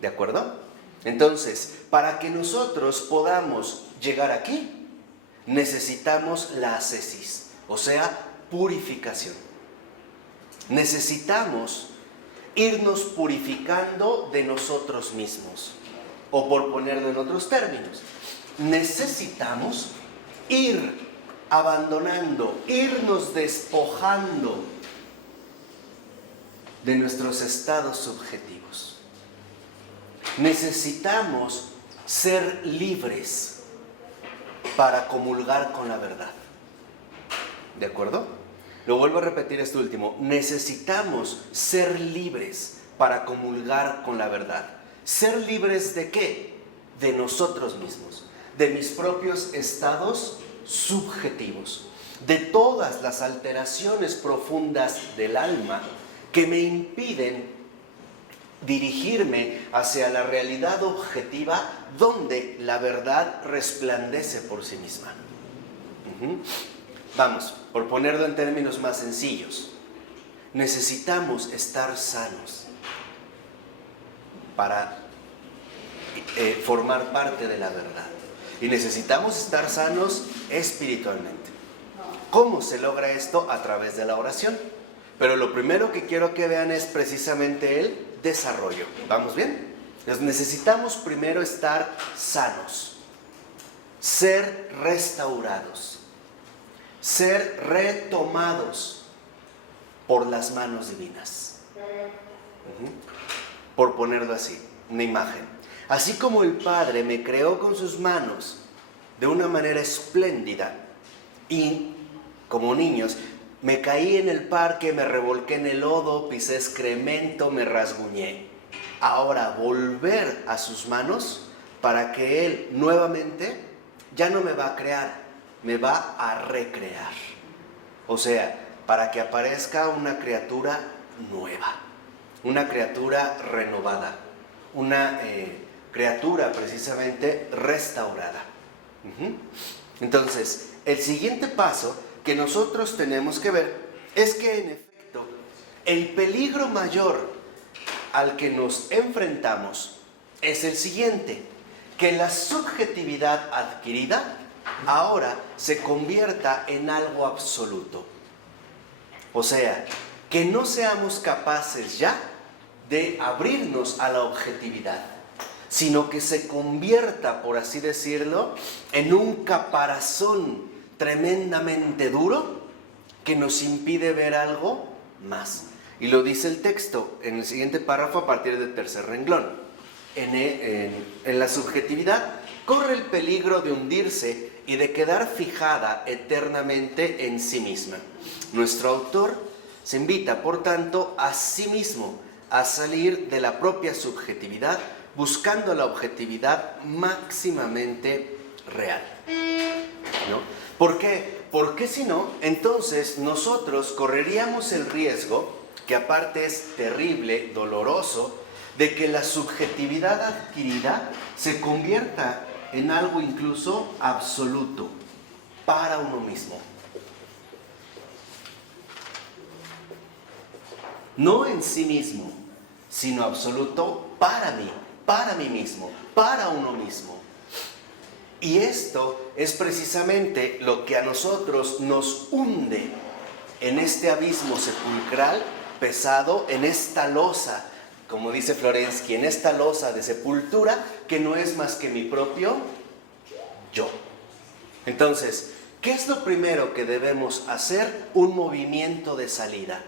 ¿De acuerdo? Entonces, para que nosotros podamos llegar aquí, necesitamos la ascesis, o sea, purificación. Necesitamos irnos purificando de nosotros mismos, o por ponerlo en otros términos, necesitamos ir abandonando, irnos despojando de nuestros estados subjetivos. Necesitamos ser libres para comulgar con la verdad. ¿De acuerdo? Lo vuelvo a repetir esto último. Necesitamos ser libres para comulgar con la verdad. ¿Ser libres de qué? De nosotros mismos, de mis propios estados subjetivos, de todas las alteraciones profundas del alma que me impiden dirigirme hacia la realidad objetiva donde la verdad resplandece por sí misma. Vamos, por ponerlo en términos más sencillos, necesitamos estar sanos para formar parte de la verdad. Y necesitamos estar sanos espiritualmente. ¿Cómo se logra esto? A través de la oración. Pero lo primero que quiero que vean es precisamente el desarrollo. ¿Vamos bien? Entonces necesitamos primero estar sanos, ser restaurados, ser retomados por las manos divinas. Por ponerlo así, una imagen. Así como el Padre me creó con sus manos de una manera espléndida y como niños me caí en el parque, me revolqué en el lodo, pisé excremento, me rasguñé. Ahora volver a sus manos para que Él nuevamente ya no me va a crear, me va a recrear. O sea, para que aparezca una criatura nueva, una criatura renovada, una criatura precisamente restaurada. Entonces, el siguiente paso que nosotros tenemos que ver es que en efecto el peligro mayor al que nos enfrentamos es el siguiente: que la subjetividad adquirida ahora se convierta en algo absoluto. O sea, que no seamos capaces ya de abrirnos a la objetividad, sino que se convierta, por así decirlo, en un caparazón tremendamente duro que nos impide ver algo más. Y lo dice el texto en el siguiente párrafo a partir del tercer renglón. En la subjetividad corre el peligro de hundirse y de quedar fijada eternamente en sí misma. Nuestro autor se invita, por tanto, a sí mismo a salir de la propia subjetividad, buscando la objetividad máximamente real. ¿No? ¿Por qué? Porque si no, entonces nosotros correríamos el riesgo, que aparte es terrible, doloroso, de que la subjetividad adquirida se convierta en algo incluso absoluto para uno mismo. No en sí mismo, sino absoluto para mí mismo, para uno mismo. Y esto es precisamente lo que a nosotros nos hunde en este abismo sepulcral pesado, en esta losa, como dice Florensky, en esta losa de sepultura que no es más que mi propio yo. Entonces, ¿qué es lo primero que debemos hacer? Un movimiento de salida.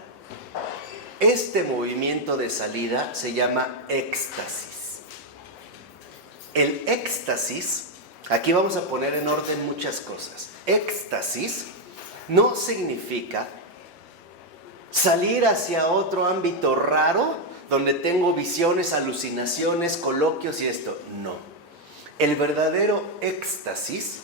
Este movimiento de salida se llama éxtasis. El éxtasis Aquí vamos a poner en orden muchas cosas. Éxtasis no significa salir hacia otro ámbito raro donde tengo visiones, alucinaciones, coloquios y esto. No. El verdadero éxtasis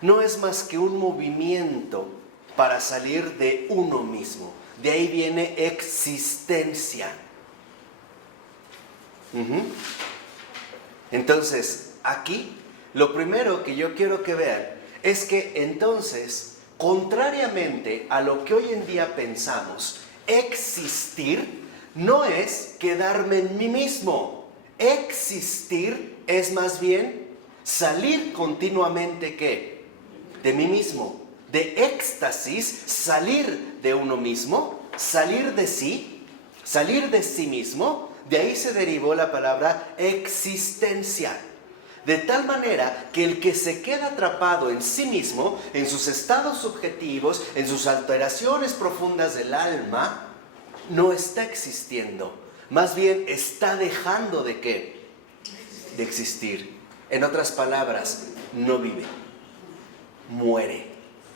no es más que un movimiento para salir de uno mismo. De ahí viene existencia. Entonces, aquí, lo primero que yo quiero que vean es que entonces, contrariamente a lo que hoy en día pensamos, existir no es quedarme en mí mismo. Existir es más bien salir continuamente, ¿qué? De mí mismo. De éxtasis, salir de uno mismo, salir de sí mismo. De ahí se derivó la palabra existencia. De tal manera que el que se queda atrapado en sí mismo, en sus estados subjetivos, en sus alteraciones profundas del alma, no está existiendo. Más bien está dejando de ¿qué? De existir. En otras palabras, no vive. Muere.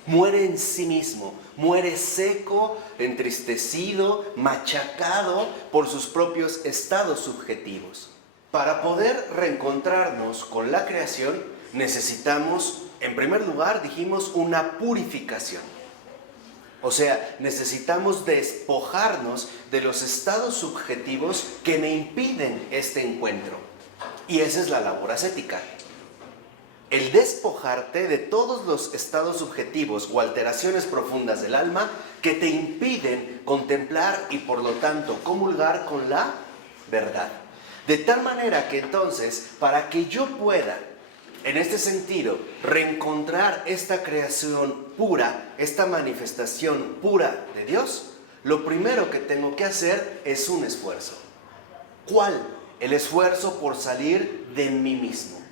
Muere en sí mismo. Muere seco, entristecido, machacado por sus propios estados subjetivos. Para poder reencontrarnos con la creación, necesitamos, en primer lugar, dijimos, una purificación. O sea, necesitamos despojarnos de los estados subjetivos que me impiden este encuentro. Y esa es la labor ascética. El despojarte de todos los estados subjetivos o alteraciones profundas del alma que te impiden contemplar y por lo tanto comulgar con la verdad. De tal manera que entonces, para que yo pueda, en este sentido, reencontrar esta creación pura, esta manifestación pura de Dios, lo primero que tengo que hacer es un esfuerzo. ¿Cuál? El esfuerzo por salir de mí mismo.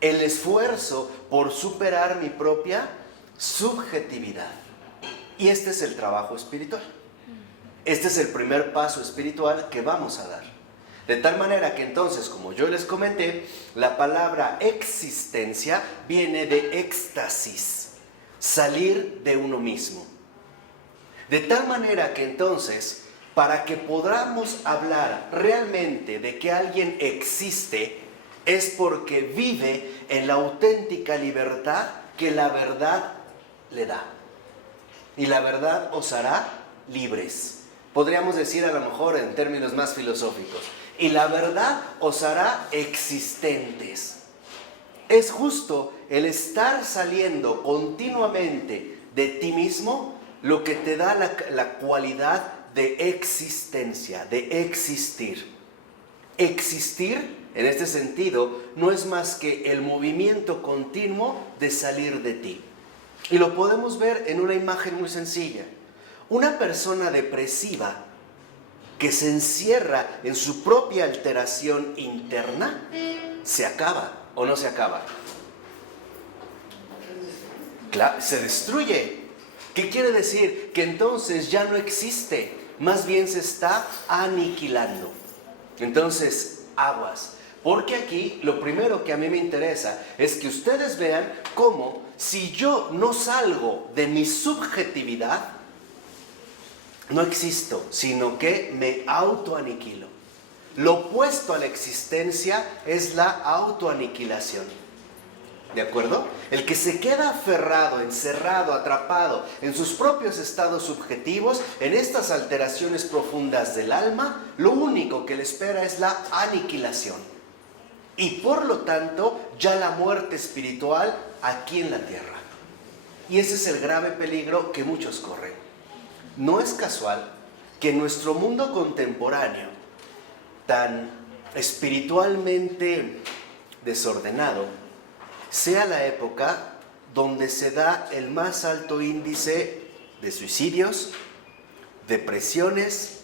El esfuerzo por superar mi propia subjetividad. Y este es el trabajo espiritual. Este es el primer paso espiritual que vamos a dar. De tal manera que entonces, como yo les comenté, la palabra existencia viene de éxtasis, salir de uno mismo. De tal manera que entonces, para que podamos hablar realmente de que alguien existe, es porque vive en la auténtica libertad que la verdad le da. Y la verdad os hará libres. Podríamos decir a lo mejor en términos más filosóficos. Y la verdad os hará existentes. Es justo el estar saliendo continuamente de ti mismo lo que te da la cualidad de existencia, de existir. Existir, en este sentido, no es más que el movimiento continuo de salir de ti. Y lo podemos ver en una imagen muy sencilla. Una persona depresiva que se encierra en su propia alteración interna, ¿se acaba o no se acaba? Claro, se destruye. ¿Qué quiere decir? Que entonces ya no existe, más bien se está aniquilando. Entonces, aguas. Porque aquí lo primero que a mí me interesa es que ustedes vean cómo si yo no salgo de mi subjetividad, no existo, sino que me autoaniquilo. Lo opuesto a la existencia es la autoaniquilación. ¿De acuerdo? El que se queda aferrado, encerrado, atrapado en sus propios estados subjetivos, en estas alteraciones profundas del alma, lo único que le espera es la aniquilación. Y por lo tanto, ya la muerte espiritual aquí en la tierra. Y ese es el grave peligro que muchos corren. No es casual que en nuestro mundo contemporáneo, tan espiritualmente desordenado, sea la época donde se da el más alto índice de suicidios, depresiones,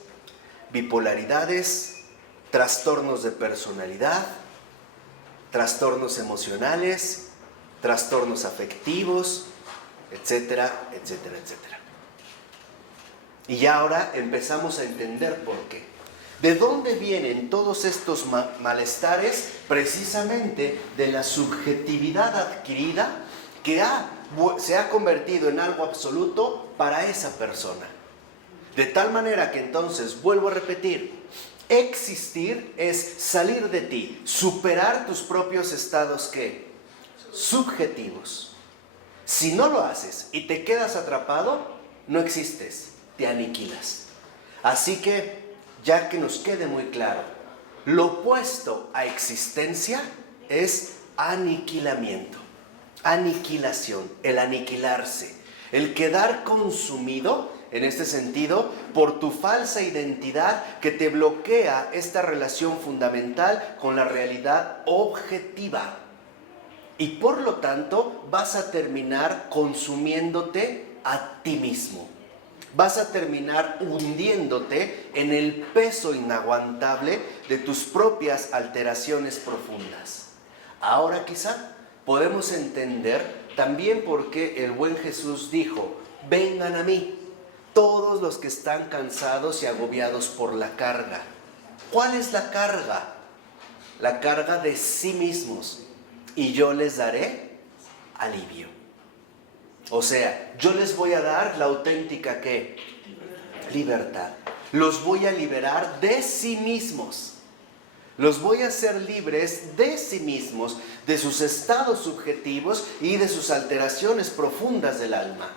bipolaridades, trastornos de personalidad, trastornos emocionales, trastornos afectivos, etcétera, etcétera, etcétera. Y ya ahora empezamos a entender por qué. ¿De dónde vienen todos estos malestares? Precisamente de la subjetividad adquirida que se ha convertido en algo absoluto para esa persona. De tal manera que entonces, vuelvo a repetir, existir es salir de ti, superar tus propios estados ¿qué? Subjetivos. Si no lo haces y te quedas atrapado, no existes, te aniquilas. Así que, ya que nos quede muy claro, lo opuesto a existencia es aniquilamiento, aniquilación, el aniquilarse, el quedar consumido, en este sentido, por tu falsa identidad que te bloquea esta relación fundamental con la realidad objetiva. Y por lo tanto vas a terminar consumiéndote a ti mismo. Vas a terminar hundiéndote en el peso inaguantable de tus propias alteraciones profundas. Ahora quizá podemos entender también por qué el buen Jesús dijo: vengan a mí, todos los que están cansados y agobiados por la carga. ¿Cuál es la carga? La carga de sí mismos. Y yo les daré alivio. O sea, yo les voy a dar la auténtica ¿qué? Libertad. Los voy a liberar de sí mismos. Los voy a hacer libres de sí mismos, de sus estados subjetivos y de sus alteraciones profundas del alma.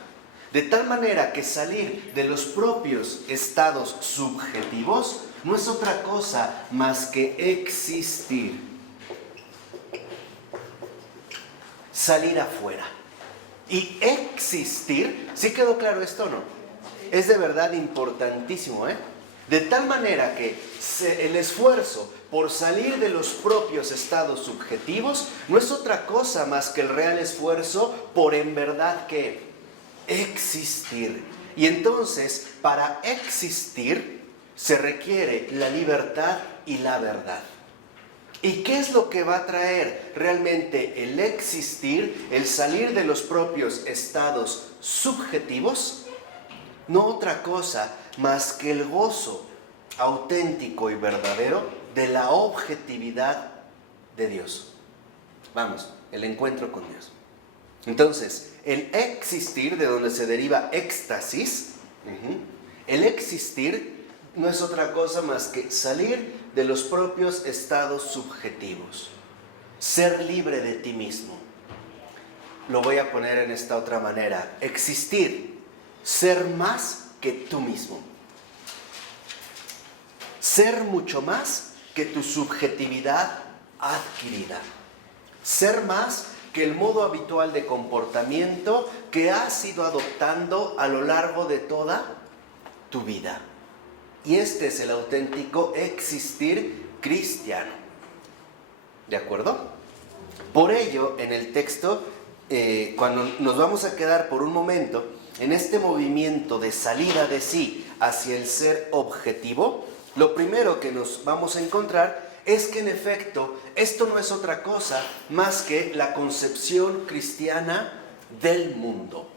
De tal manera que salir de los propios estados subjetivos no es otra cosa más que existir. Salir afuera. Y existir, ¿sí quedó claro esto o no? Es de verdad importantísimo, ¿eh? De tal manera que el esfuerzo por salir de los propios estados subjetivos no es otra cosa más que el real esfuerzo por en verdad que existir. Y entonces, para existir se requiere la libertad y la verdad. ¿Y qué es lo que va a traer realmente el existir, el salir de los propios estados subjetivos? No otra cosa más que el gozo auténtico y verdadero de la objetividad de Dios. Vamos, el encuentro con Dios. Entonces, el existir, de donde se deriva éxtasis, el existir no es otra cosa más que salir de los propios estados subjetivos, ser libre de ti mismo. Lo voy a poner en esta otra manera: existir, ser más que tú mismo, ser mucho más que tu subjetividad adquirida, ser más que el modo habitual de comportamiento que has ido adoptando a lo largo de toda tu vida. Y este es el auténtico existir cristiano. ¿De acuerdo? Por ello, en el texto, cuando nos vamos a quedar por un momento en este movimiento de salida de sí hacia el ser objetivo, lo primero que nos vamos a encontrar es que en efecto esto no es otra cosa más que la concepción cristiana del mundo.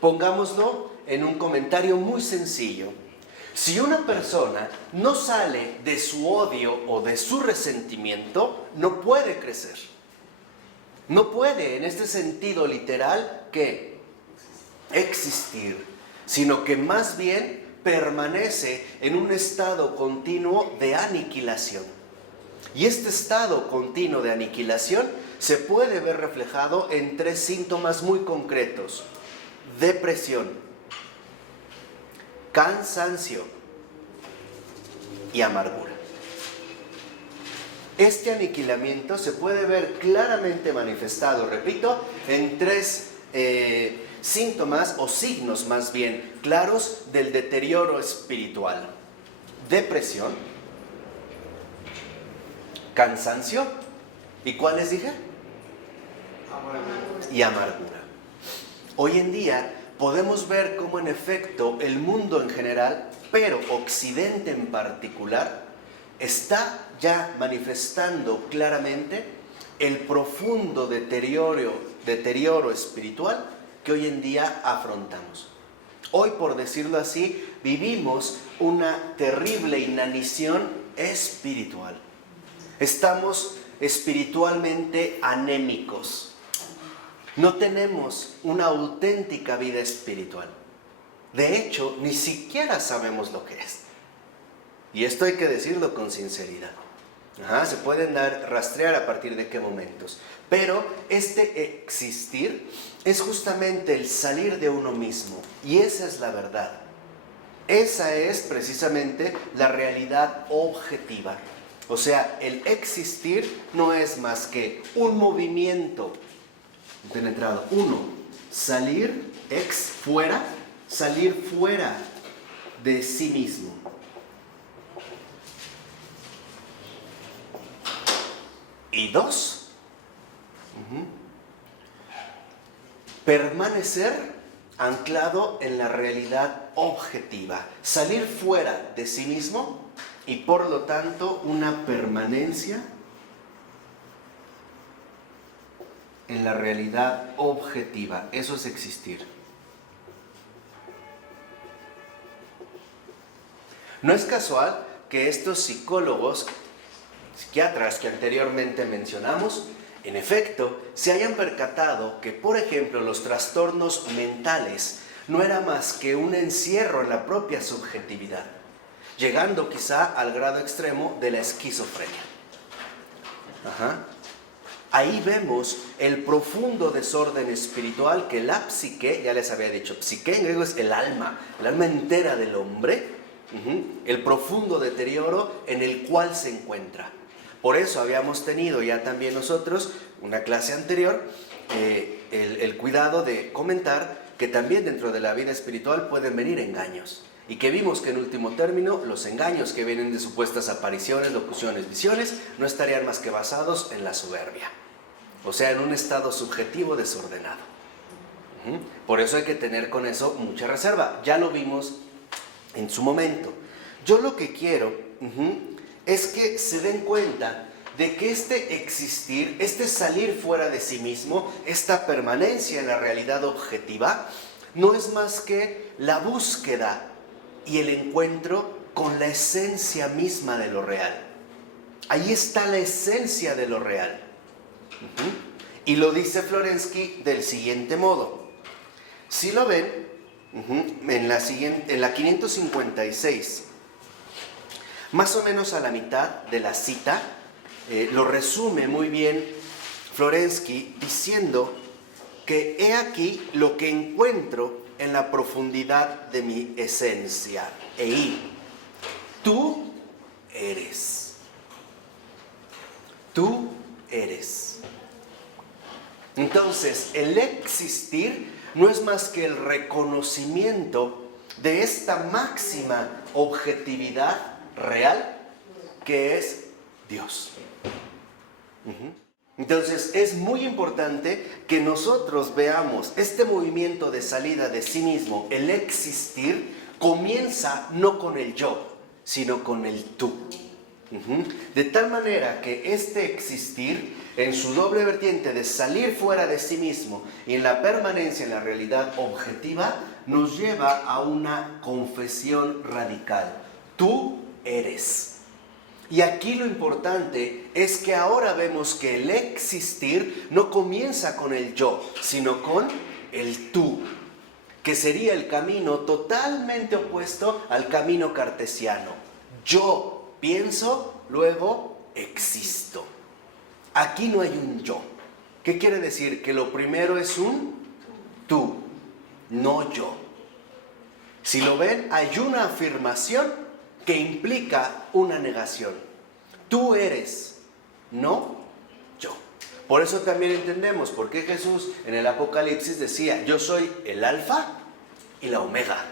Pongámoslo en un comentario muy sencillo. Si una persona no sale de su odio o de su resentimiento, no puede crecer. No puede, en este sentido literal, ¿qué? Existir, sino que más bien permanece en un estado continuo de aniquilación. Y este estado continuo de aniquilación se puede ver reflejado en 3 síntomas muy concretos: depresión, cansancio y amargura. Este aniquilamiento se puede ver claramente manifestado, repito, en 3 síntomas o signos más bien claros del deterioro espiritual: depresión, cansancio y ¿cuál les dije? Y amargura. Hoy en día podemos ver cómo en efecto el mundo en general, pero Occidente en particular, está ya manifestando claramente el profundo deterioro espiritual que hoy en día afrontamos. Hoy, por decirlo así, vivimos una terrible inanición espiritual. Estamos espiritualmente anémicos. No tenemos una auténtica vida espiritual. De hecho, ni siquiera sabemos lo que es. Y esto hay que decirlo con sinceridad. Se pueden rastrear a partir de qué momentos. Pero este existir es justamente el salir de uno mismo. Y esa es la verdad. Esa es precisamente la realidad objetiva. O sea, el existir no es más que un movimiento penetrado. Uno, salir, salir fuera de sí mismo. Y dos, permanecer anclado en la realidad objetiva. Salir fuera de sí mismo y por lo tanto una permanencia en la realidad objetiva. Eso es existir. No es casual que estos psiquiatras que anteriormente mencionamos, en efecto, se hayan percatado que, por ejemplo, los trastornos mentales no era más que un encierro en la propia subjetividad, llegando quizá al grado extremo de la esquizofrenia. Ahí vemos el profundo desorden espiritual que la psique, ya les había dicho, psique en griego es el alma entera del hombre, el profundo deterioro en el cual se encuentra. Por eso habíamos tenido ya también nosotros, una clase anterior, el cuidado de comentar que también dentro de la vida espiritual pueden venir engaños. Y que vimos que en último término, los engaños que vienen de supuestas apariciones, locuciones, visiones, no estarían más que basados en la soberbia. O sea, en un estado subjetivo desordenado. Por eso hay que tener con eso mucha reserva. Ya lo vimos en su momento. Yo lo que quiero es que se den cuenta de que este existir, este salir fuera de sí mismo, esta permanencia en la realidad objetiva, no es más que la búsqueda y el encuentro con la esencia misma de lo real. Ahí está la esencia de lo real. Y lo dice Florensky del siguiente modo. Si lo ven, en la 556, más o menos a la mitad de la cita, lo resume muy bien Florensky diciendo que he aquí lo que encuentro en la profundidad de mi esencia. Tú eres. Tú eres. Entonces, el existir no es más que el reconocimiento de esta máxima objetividad real que es Dios. Entonces es muy importante que nosotros veamos este movimiento de salida de sí mismo, el existir, comienza no con el yo, sino con el tú. De tal manera que este existir, en su doble vertiente de salir fuera de sí mismo y en la permanencia en la realidad objetiva, nos lleva a una confesión radical. Tú eres. Y aquí lo importante es que ahora vemos que el existir no comienza con el yo, sino con el tú, que sería el camino totalmente opuesto al camino cartesiano. Yo pienso, luego existo. Aquí no hay un yo. ¿Qué quiere decir? Que lo primero es un tú, no yo. Si lo ven, hay una afirmación que implica una negación. Tú eres, no yo. Por eso también entendemos por qué Jesús en el Apocalipsis decía, yo soy el alfa y la omega.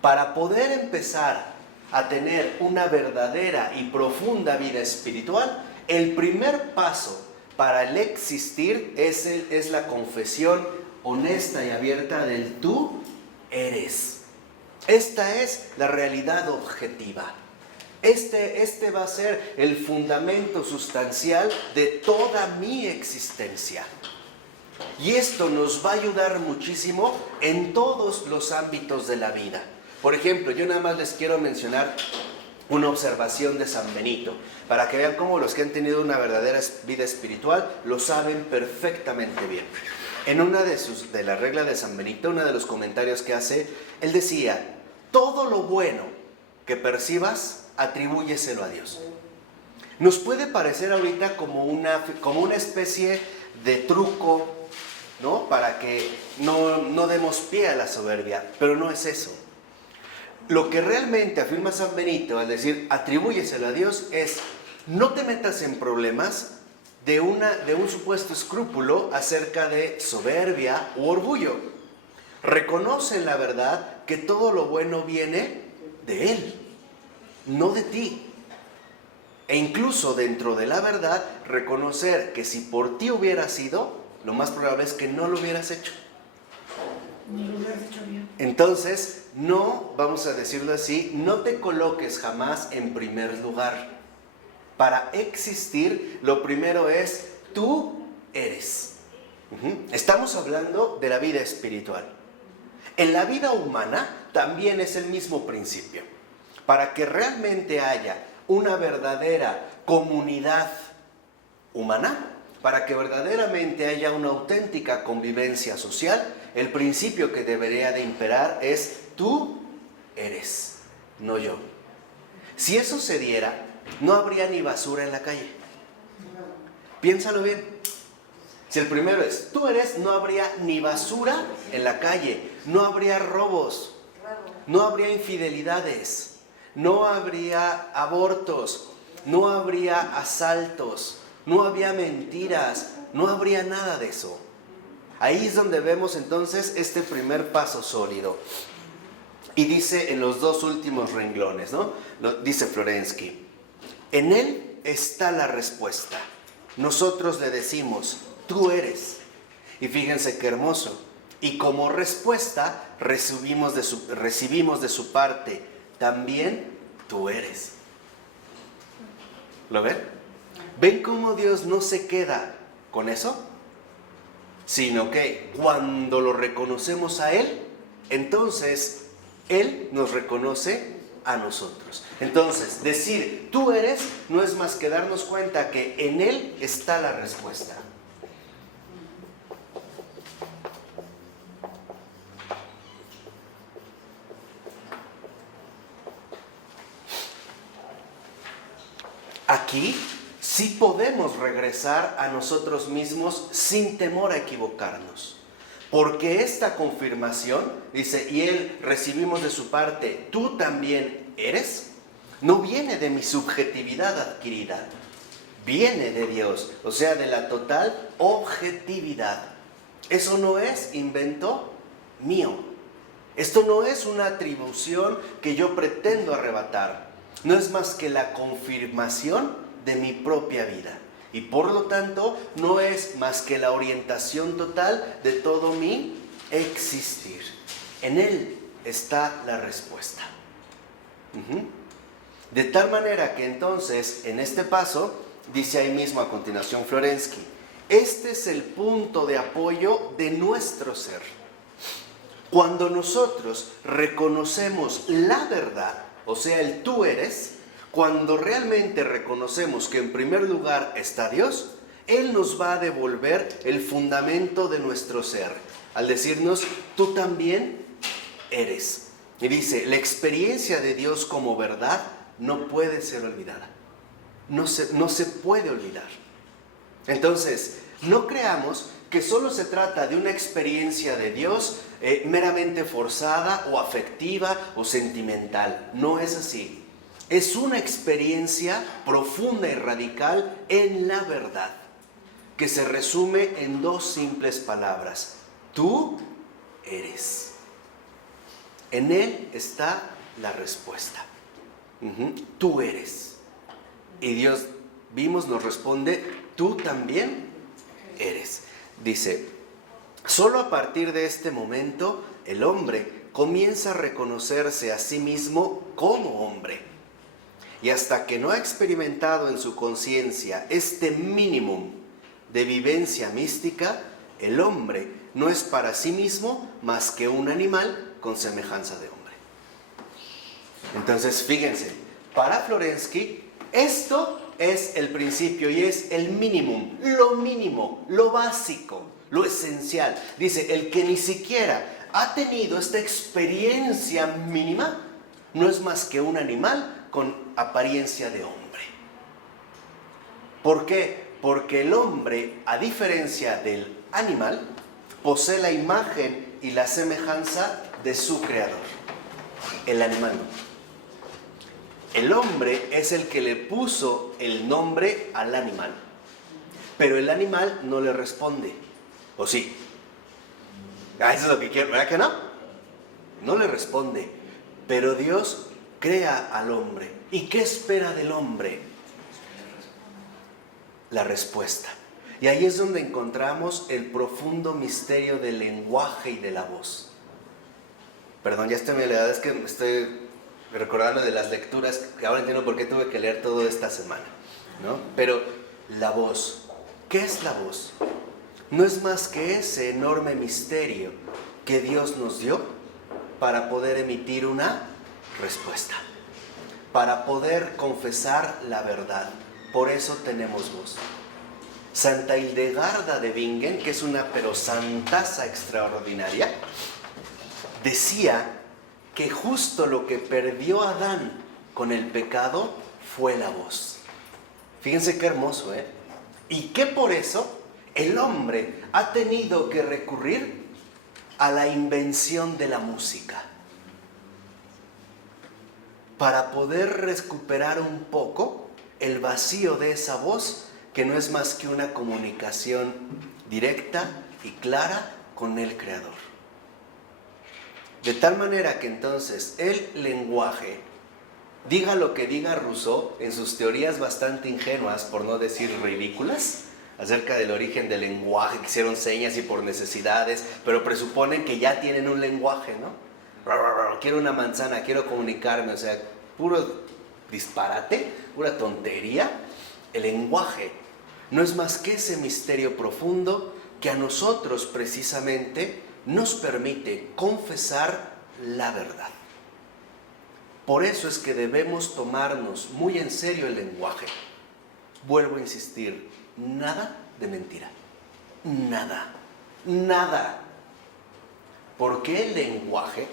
Para poder empezar a tener una verdadera y profunda vida espiritual, el primer paso para el existir es la confesión honesta y abierta del tú eres. Esta es la realidad objetiva. Este va a ser el fundamento sustancial de toda mi existencia. Y esto nos va a ayudar muchísimo en todos los ámbitos de la vida. Por ejemplo, yo nada más les quiero mencionar una observación de San Benito, para que vean cómo los que han tenido una verdadera vida espiritual lo saben perfectamente bien. En una de las reglas de San Benito, uno de los comentarios que hace, él decía: todo lo bueno que percibas, atribúyeselo a Dios. Nos puede parecer ahorita como una especie de truco, ¿no? Para que no demos pie a la soberbia, pero no es eso. Lo que realmente afirma San Benito al decir atribúyeselo a Dios es: no te metas en problemas de un supuesto escrúpulo acerca de soberbia u orgullo. Reconoce en la verdad que todo lo bueno viene de Él, no de ti. E incluso dentro de la verdad, reconocer que si por ti hubiera sido, lo más probable es que no lo hubieras hecho. Ni lo hubieras hecho bien. Entonces, no, vamos a decirlo así, no te coloques jamás en primer lugar. Para existir, lo primero es, tú eres. Estamos hablando de la vida espiritual. En la vida humana también es el mismo principio. Para que realmente haya una verdadera comunidad humana, para que verdaderamente haya una auténtica convivencia social, el principio que debería de imperar es: tú eres, no yo. Si eso se diera, no habría ni basura en la calle. Piénsalo bien. Si el primero es tú eres, no habría ni basura en la calle, no habría robos, no habría infidelidades, no habría abortos, no habría asaltos, no habría mentiras, no habría nada de eso. Ahí es donde vemos entonces este primer paso sólido. Y dice en los dos últimos renglones, ¿no? Dice Florensky: en él está la respuesta. Nosotros le decimos: tú eres. Y fíjense qué hermoso. Y como respuesta recibimos de su parte: también tú eres. ¿Lo ven? ¿Ven cómo Dios no se queda con eso? Sino que cuando lo reconocemos a Él, entonces Él nos reconoce a nosotros. Entonces, decir tú eres no es más que darnos cuenta que en Él está la respuesta. Aquí sí podemos regresar a nosotros mismos sin temor a equivocarnos. Porque esta confirmación, dice, y Él recibimos de su parte, tú también eres, no viene de mi subjetividad adquirida, viene de Dios, o sea, de la total objetividad. Eso no es invento mío. Esto no es una atribución que yo pretendo arrebatar. No es más que la confirmación de mi propia vida. Y por lo tanto, no es más que la orientación total de todo mi existir. En Él está la respuesta. De tal manera que entonces, en este paso, dice ahí mismo a continuación Florensky, este es el punto de apoyo de nuestro ser. Cuando nosotros reconocemos la verdad, o sea, el tú eres, cuando realmente reconocemos que en primer lugar está Dios, Él nos va a devolver el fundamento de nuestro ser, al decirnos, tú también eres. Y dice, la experiencia de Dios como verdad no puede ser olvidada. No se puede olvidar. Entonces, no creamos que solo se trata de una experiencia de Dios meramente forzada o afectiva o sentimental. No es así. Es una experiencia profunda y radical en la verdad, que se resume en dos simples palabras. Tú eres. En Él está la respuesta. Tú eres. Y Dios, vimos, nos responde, tú también eres. Dice, solo a partir de este momento el hombre comienza a reconocerse a sí mismo como hombre. Y hasta que no ha experimentado en su conciencia este mínimo de vivencia mística, el hombre no es para sí mismo más que un animal con semejanza de hombre. Entonces, fíjense, para Florensky, esto es el principio y es el mínimo, lo básico, lo esencial. Dice, el que ni siquiera ha tenido esta experiencia mínima, no es más que un animal con apariencia de hombre. ¿Por qué? Porque el hombre, a diferencia del animal, posee la imagen y la semejanza de su creador. El animal no. El hombre es el que le puso el nombre al animal, pero el animal no le responde. ¿O sí? Eso es lo que quiero, ¿verdad que no? No le responde, pero Dios crea al hombre. ¿Y qué espera del hombre? La respuesta. Y ahí es donde encontramos el profundo misterio del lenguaje y de la voz. Perdón, ya estoy en la edad, es que me estoy recordando de las lecturas, que ahora entiendo por qué tuve que leer todo esta semana, ¿no? Pero la voz, ¿qué es la voz? No es más que ese enorme misterio que Dios nos dio para poder emitir una respuesta, para poder confesar la verdad. Por eso tenemos voz. Santa Hildegarda de Bingen, que es una pero santaza extraordinaria, decía que justo lo que perdió Adán con el pecado fue la voz. Fíjense qué hermoso, ¿eh? Y que por eso el hombre ha tenido que recurrir a la invención de la música para poder recuperar un poco el vacío de esa voz, que no es más que una comunicación directa y clara con el Creador. De tal manera que entonces el lenguaje, diga lo que diga Rousseau en sus teorías bastante ingenuas, por no decir ridículas, acerca del origen del lenguaje, que hicieron señas y por necesidades, pero presuponen que ya tienen un lenguaje, ¿no? Quiero una manzana, quiero comunicarme, o sea, puro disparate, pura tontería. El lenguaje no es más que ese misterio profundo que a nosotros precisamente nos permite confesar la verdad. Por eso es que debemos tomarnos muy en serio el lenguaje. Vuelvo a insistir, nada de mentira. Nada, nada. Porque el lenguaje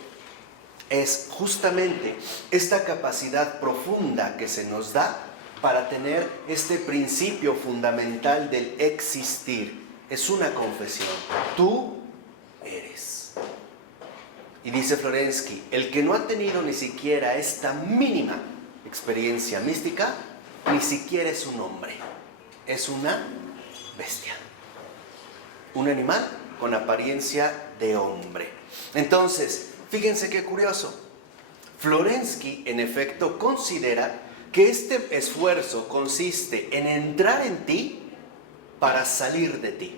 es justamente esta capacidad profunda que se nos da para tener este principio fundamental del existir. Es una confesión. Tú eres. Y dice Florensky, el que no ha tenido ni siquiera esta mínima experiencia mística, ni siquiera es un hombre, es una bestia, un animal con apariencia de hombre. Entonces, fíjense qué curioso, Florensky en efecto considera que este esfuerzo consiste en entrar en ti para salir de ti,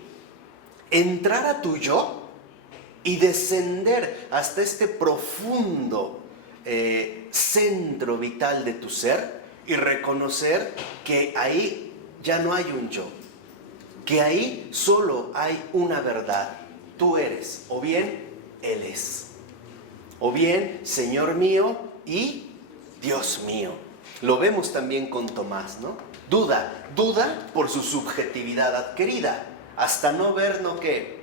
entrar a tu yo y descender hasta este profundo centro vital de tu ser y reconocer que ahí ya no hay un yo, que ahí solo hay una verdad. Tú eres, o bien Él es, o bien Señor mío y Dios mío. Lo vemos también con Tomás, ¿no? Duda por su subjetividad adquirida, hasta no ver, no creer.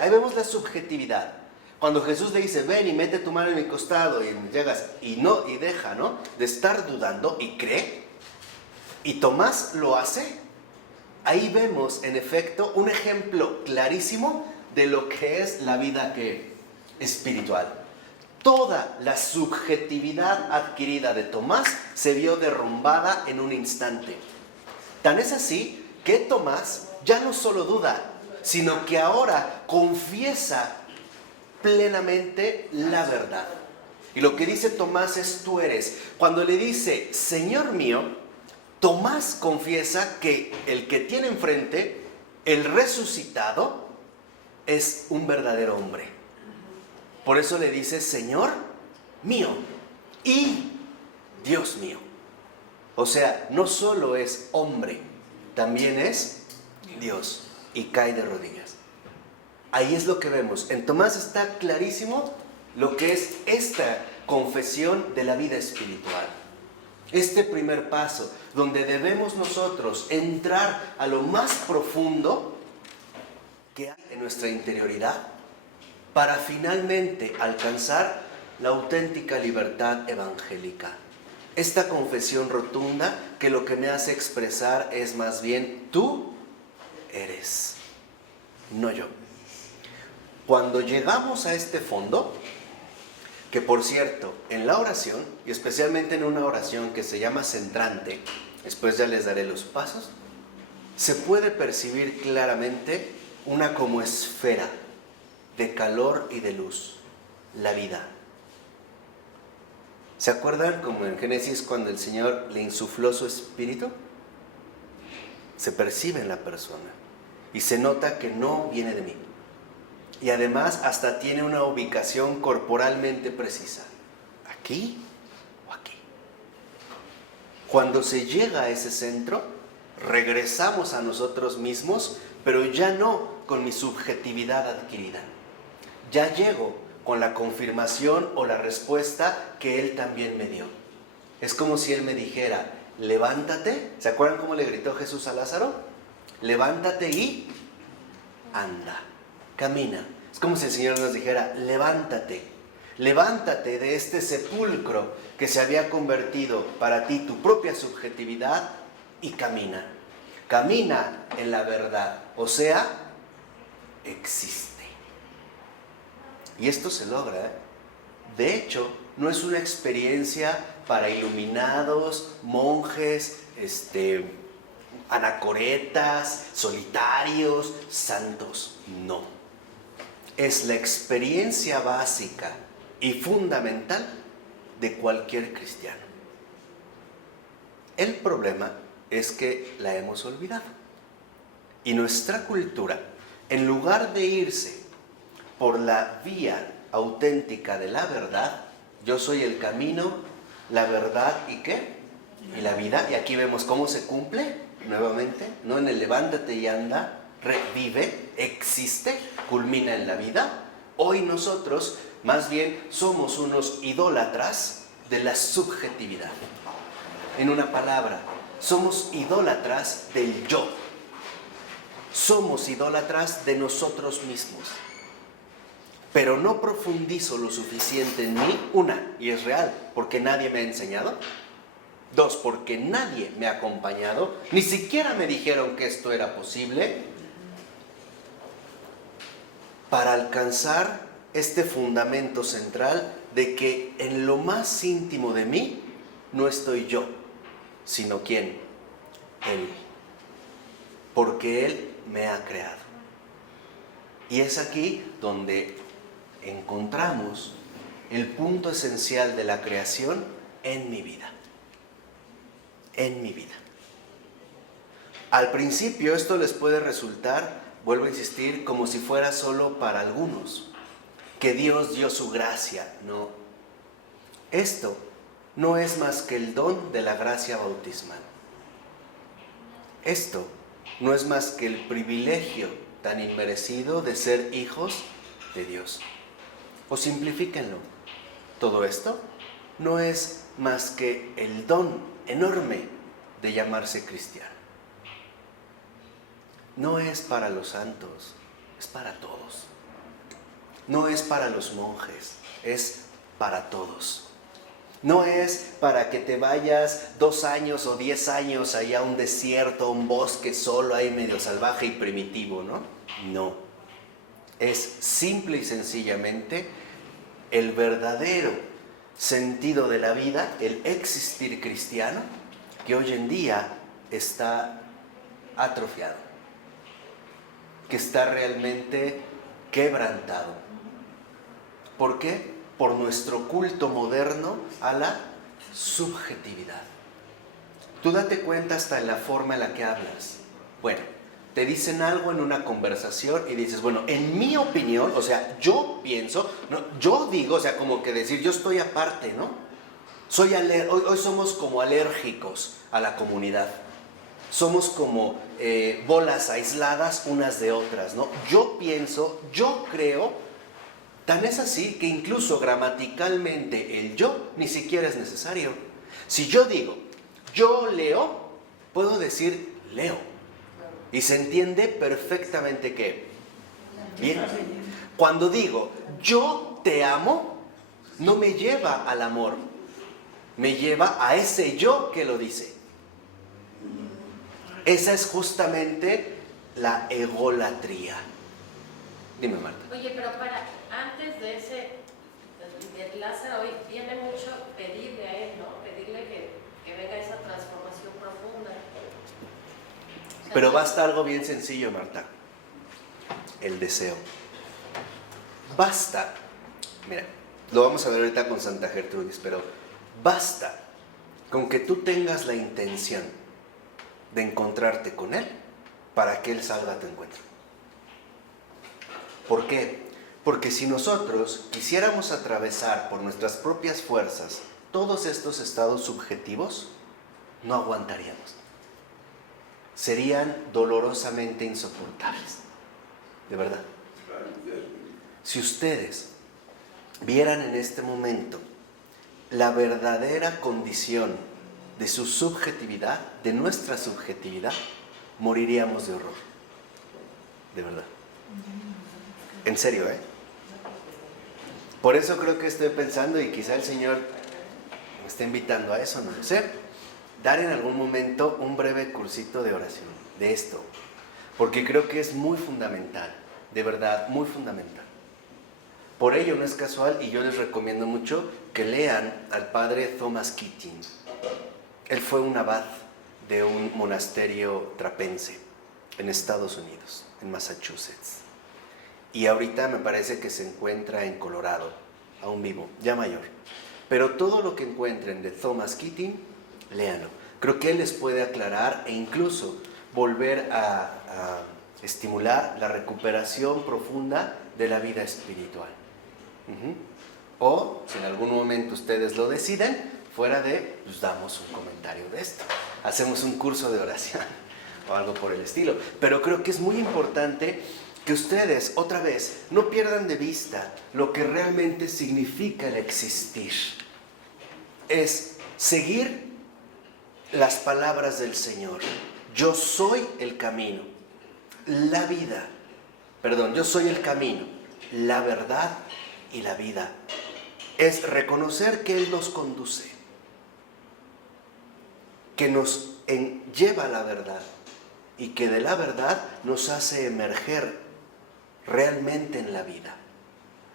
Ahí vemos la subjetividad. Cuando Jesús le dice, ven y mete tu mano en mi costado, y llegas y deja, ¿no?, de estar dudando y cree, y Tomás lo hace. Ahí vemos, en efecto, un ejemplo clarísimo de lo que es la vida espiritual. Toda la subjetividad adquirida de Tomás se vio derrumbada en un instante. Tan es así que Tomás ya no solo duda, sino que ahora confiesa plenamente la verdad. Y lo que dice Tomás es tú eres. Cuando le dice Señor mío, Tomás confiesa que el que tiene enfrente, el resucitado, es un verdadero hombre. Por eso le dice Señor mío y Dios mío. O sea, no solo es hombre, también es Dios. Y cae de rodillas. Ahí es lo que vemos. En Tomás está clarísimo lo que es esta confesión de la vida espiritual. Este primer paso, donde debemos nosotros entrar a lo más profundo que hay en nuestra interioridad para finalmente alcanzar la auténtica libertad evangélica. Esta confesión rotunda que lo que me hace expresar es más bien tú eres, no yo. Cuando llegamos a este fondo, que por cierto, en la oración, y especialmente en una oración que se llama centrante, después ya les daré los pasos, se puede percibir claramente una como esfera de calor y de luz, la vida. ¿Se acuerdan como en Génesis cuando el Señor le insufló su espíritu? Se percibe en la persona y se nota que no viene de mí. Y además hasta tiene una ubicación corporalmente precisa. ¿Aquí o aquí? Cuando se llega a ese centro, regresamos a nosotros mismos, pero ya no con mi subjetividad adquirida. Ya llego con la confirmación o la respuesta que Él también me dio. Es como si Él me dijera, levántate. ¿Se acuerdan cómo le gritó Jesús a Lázaro? Levántate y anda. Camina. Es como si el Señor nos dijera, levántate, levántate de este sepulcro que se había convertido para ti tu propia subjetividad y camina. Camina en la verdad, o sea, existe. Y esto se logra, ¿eh? De hecho, no es una experiencia para iluminados, monjes, anacoretas, solitarios, santos, no. Es la experiencia básica y fundamental de cualquier cristiano. El problema es que la hemos olvidado. Y nuestra cultura, en lugar de irse por la vía auténtica de la verdad, yo soy el camino, la verdad y ¿qué? Y la vida. Y aquí vemos cómo se cumple nuevamente, no en el levántate y anda, revive, existe, culmina en la vida. Hoy nosotros más bien somos unos idólatras de la subjetividad. En una palabra, somos idólatras del yo. Somos idólatras de nosotros mismos. Pero no profundizo lo suficiente en mí, una, y es real, porque nadie me ha enseñado. Dos, porque nadie me ha acompañado, ni siquiera me dijeron que esto era posible, para alcanzar este fundamento central de que en lo más íntimo de mí no estoy yo, sino ¿quién? Él. Porque Él me ha creado. Y es aquí donde encontramos el punto esencial de la creación en mi vida. En mi vida. Al principio esto les puede resultar, vuelvo a insistir, como si fuera solo para algunos, que Dios dio su gracia. No. Esto no es más que el don de la gracia bautismal. Esto no es más que el privilegio tan inmerecido de ser hijos de Dios. O simplifíquenlo. Todo esto no es más que el don enorme de llamarse cristiano. No es para los santos, es para todos. No es para los monjes, es para todos. No es para que te vayas 2 años o 10 años allá a un desierto, a un bosque solo ahí medio salvaje y primitivo, ¿no? No. Es simple y sencillamente el verdadero sentido de la vida, el existir cristiano, que hoy en día está atrofiado, que está realmente quebrantado. ¿Por qué? Por nuestro culto moderno a la subjetividad. Tú date cuenta hasta en la forma en la que hablas. Bueno, te dicen algo en una conversación y dices, bueno, en mi opinión, o sea, yo pienso, no, yo digo, o sea, como que decir, yo estoy aparte, ¿no? Hoy somos como alérgicos a la comunidad. Somos como bolas aisladas unas de otras, ¿no? Yo pienso, yo creo, tan es así que incluso gramaticalmente el yo ni siquiera es necesario. Si yo digo, yo leo, puedo decir leo. Y se entiende perfectamente que, bien, cuando digo, yo te amo, no me lleva al amor, me lleva a ese yo que lo dice. Esa es justamente la egolatría. Dime, Marta. Oye, pero antes de de Lázaro, hoy viene mucho pedirle a él, ¿no? Pedirle que venga esa transformación profunda. O sea, Pero basta algo bien sencillo, Marta. El deseo. Basta. Mira, lo vamos a ver ahorita con Santa Gertrudis, pero basta con que tú tengas la intención de encontrarte con Él para que Él salga a tu encuentro. ¿Por qué? Porque si nosotros quisiéramos atravesar por nuestras propias fuerzas todos estos estados subjetivos, no aguantaríamos. Serían dolorosamente insoportables. De verdad. Si ustedes vieran en este momento la verdadera condición de su subjetividad, de nuestra subjetividad, moriríamos de horror. De verdad. En serio, ¿eh? Por eso creo que estoy pensando, y quizá el Señor me está invitando a eso, no lo sé, dar en algún momento un breve cursito de oración, de esto. Porque creo que es muy fundamental, de verdad, muy fundamental. Por ello no es casual, y yo les recomiendo mucho que lean al padre Thomas Keating. Él fue un abad de un monasterio trapense en Estados Unidos, en Massachusetts. Y ahorita me parece que se encuentra en Colorado, aún vivo, ya mayor. Pero todo lo que encuentren de Thomas Keating, léanlo. Creo que él les puede aclarar e incluso volver a estimular la recuperación profunda de la vida espiritual. O, si en algún momento ustedes lo deciden, fuera de, pues damos un comentario de esto. Hacemos un curso de oración o algo por el estilo. Pero creo que es muy importante que ustedes, otra vez, no pierdan de vista lo que realmente significa el existir. Es seguir las palabras del Señor. Yo soy el camino, la vida. Perdón, yo soy el camino, la verdad y la vida. Es reconocer que Él nos conduce, que nos lleva a la verdad y que de la verdad nos hace emerger realmente en la vida.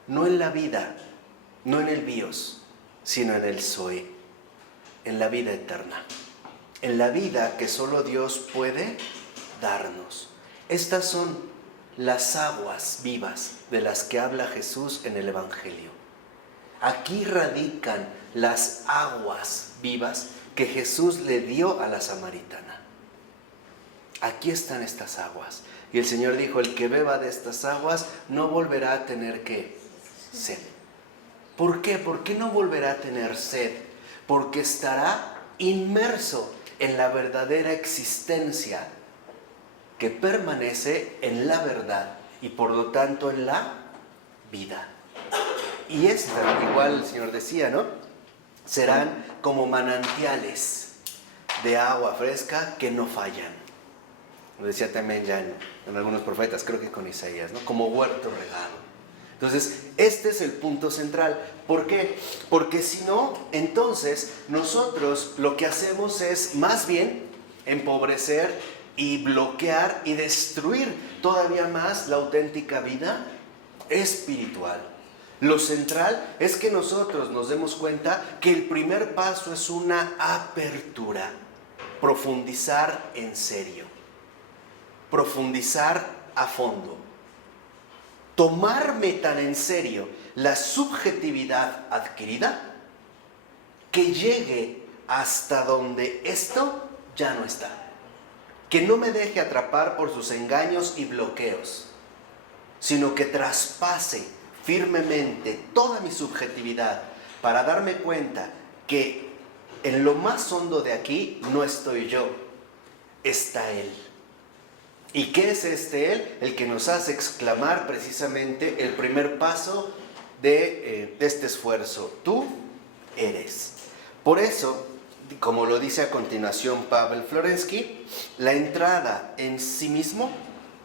No en la vida, no en el bios, sino en el Zoe, en la vida eterna, en la vida que solo Dios puede darnos. Estas son las aguas vivas de las que habla Jesús en el Evangelio. Aquí radican las aguas vivas que Jesús le dio a la samaritana. Aquí están estas aguas. Y el Señor dijo, el que beba de estas aguas no volverá a tener ¿qué? Sed. ¿Por qué? ¿Por qué no volverá a tener sed? Porque estará inmerso en la verdadera existencia que permanece en la verdad y por lo tanto en la vida. Y esta, igual el Señor decía, ¿no? Serán como manantiales de agua fresca que no fallan. Lo decía también ya en algunos profetas, creo que con Isaías, ¿no? Como huerto regado. Entonces, este es el punto central. ¿Por qué? Porque si no, entonces nosotros lo que hacemos es más bien empobrecer y bloquear y destruir todavía más la auténtica vida espiritual. Lo central es que nosotros nos demos cuenta que el primer paso es una apertura, profundizar en serio, profundizar a fondo, tomarme tan en serio la subjetividad adquirida que llegue hasta donde esto ya no está, que no me deje atrapar por sus engaños y bloqueos, sino que traspase firmemente toda mi subjetividad para darme cuenta que en lo más hondo de aquí no estoy yo. está Él. ¿Y qué es este Él? El que nos hace exclamar precisamente el primer paso de este esfuerzo. Tú eres. Por eso, como lo dice a continuación Pavel Florensky, la entrada en sí mismo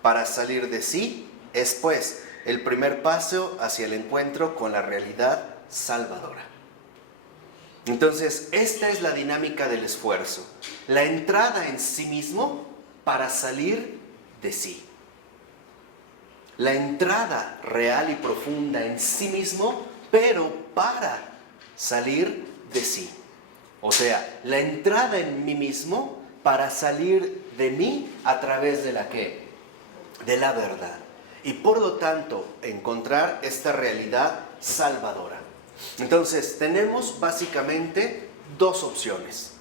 para salir de sí es pues el primer paso hacia el encuentro con la realidad salvadora. Entonces, esta es la dinámica del esfuerzo. La entrada en sí mismo para salir de sí. La entrada real y profunda en sí mismo, pero para salir de sí. O sea, la entrada en mí mismo para salir de mí a través de la ¿qué? De la verdad. Y por lo tanto, encontrar esta realidad salvadora. Entonces, tenemos básicamente dos opciones.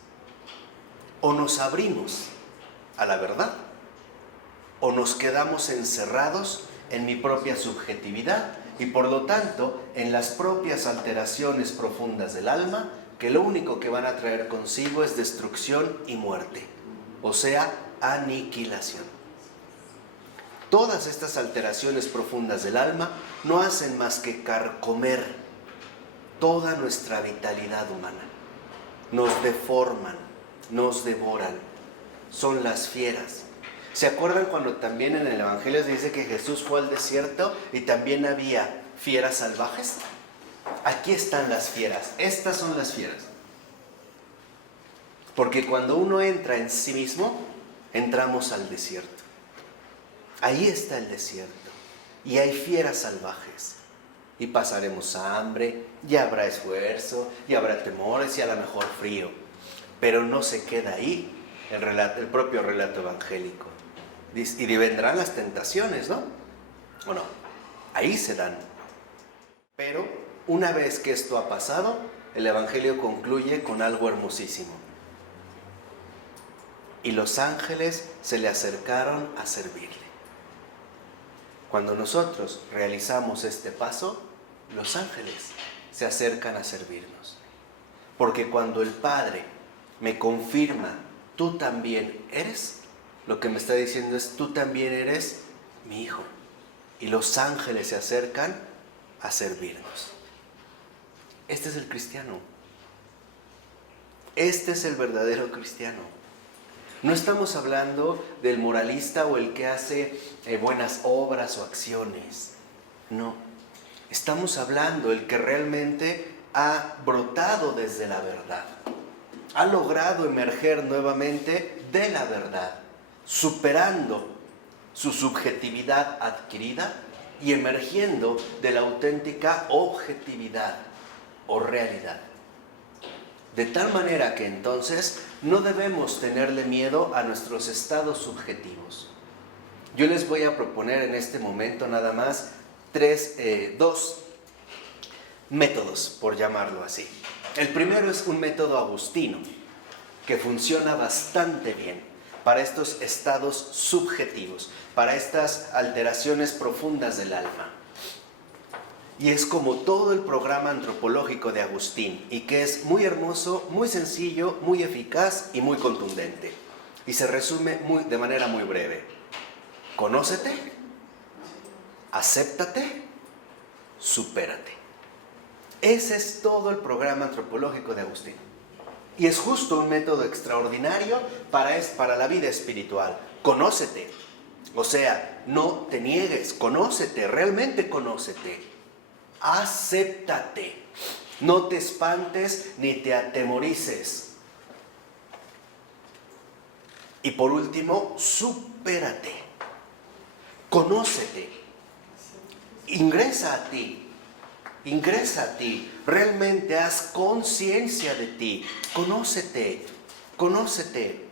O nos abrimos a la verdad, o nos quedamos encerrados en mi propia subjetividad y por lo tanto en las propias alteraciones profundas del alma, que lo único que van a traer consigo es destrucción y muerte, o sea, aniquilación. Todas estas alteraciones profundas del alma no hacen más que carcomer toda nuestra vitalidad humana. Nos deforman, nos devoran, son las fieras. ¿Se acuerdan cuando también en el Evangelio se dice que Jesús fue al desierto y también había fieras salvajes? Aquí están las fieras, estas son las fieras. Porque cuando uno entra en sí mismo, entramos al desierto. Ahí está el desierto y hay fieras salvajes. Y pasaremos hambre, y habrá esfuerzo, y habrá temores y a lo mejor frío. Pero no se queda ahí el propio relato evangélico. Y vendrán las tentaciones, ¿no? Bueno, ahí se dan. Pero una vez que esto ha pasado, el Evangelio concluye con algo hermosísimo. Y los ángeles se le acercaron a servirle. Cuando nosotros realizamos este paso, los ángeles se acercan a servirnos. Porque cuando el Padre me confirma, tú también eres, lo que me está diciendo es, tú también eres mi hijo. Y los ángeles se acercan a servirnos. Este es el cristiano. Este es el verdadero cristiano. No estamos hablando del moralista o el que hace buenas obras o acciones. No. Estamos hablando del que realmente ha brotado desde la verdad. Ha logrado emerger nuevamente de la verdad, superando su subjetividad adquirida y emergiendo de la auténtica objetividad o realidad. De tal manera que entonces no debemos tenerle miedo a nuestros estados subjetivos. Yo les voy a proponer en este momento nada más dos métodos, por llamarlo así. El primero es un método agustino, que funciona bastante bien para estos estados subjetivos, para estas alteraciones profundas del alma. Y es como todo el programa antropológico de Agustín, y que es muy hermoso, muy sencillo, muy eficaz y muy contundente. Y se resume de manera muy breve. Conócete, acéptate, supérate. Ese es todo el programa antropológico de Agustín. Y es justo un método extraordinario para la vida espiritual. Conócete. O sea, no te niegues, conócete, realmente conócete. Acéptate. No te espantes ni te atemorices. Y por último, supérate. Conócete. Ingresa a ti. Ingresa a ti. Realmente haz conciencia de ti. Conócete. Conócete.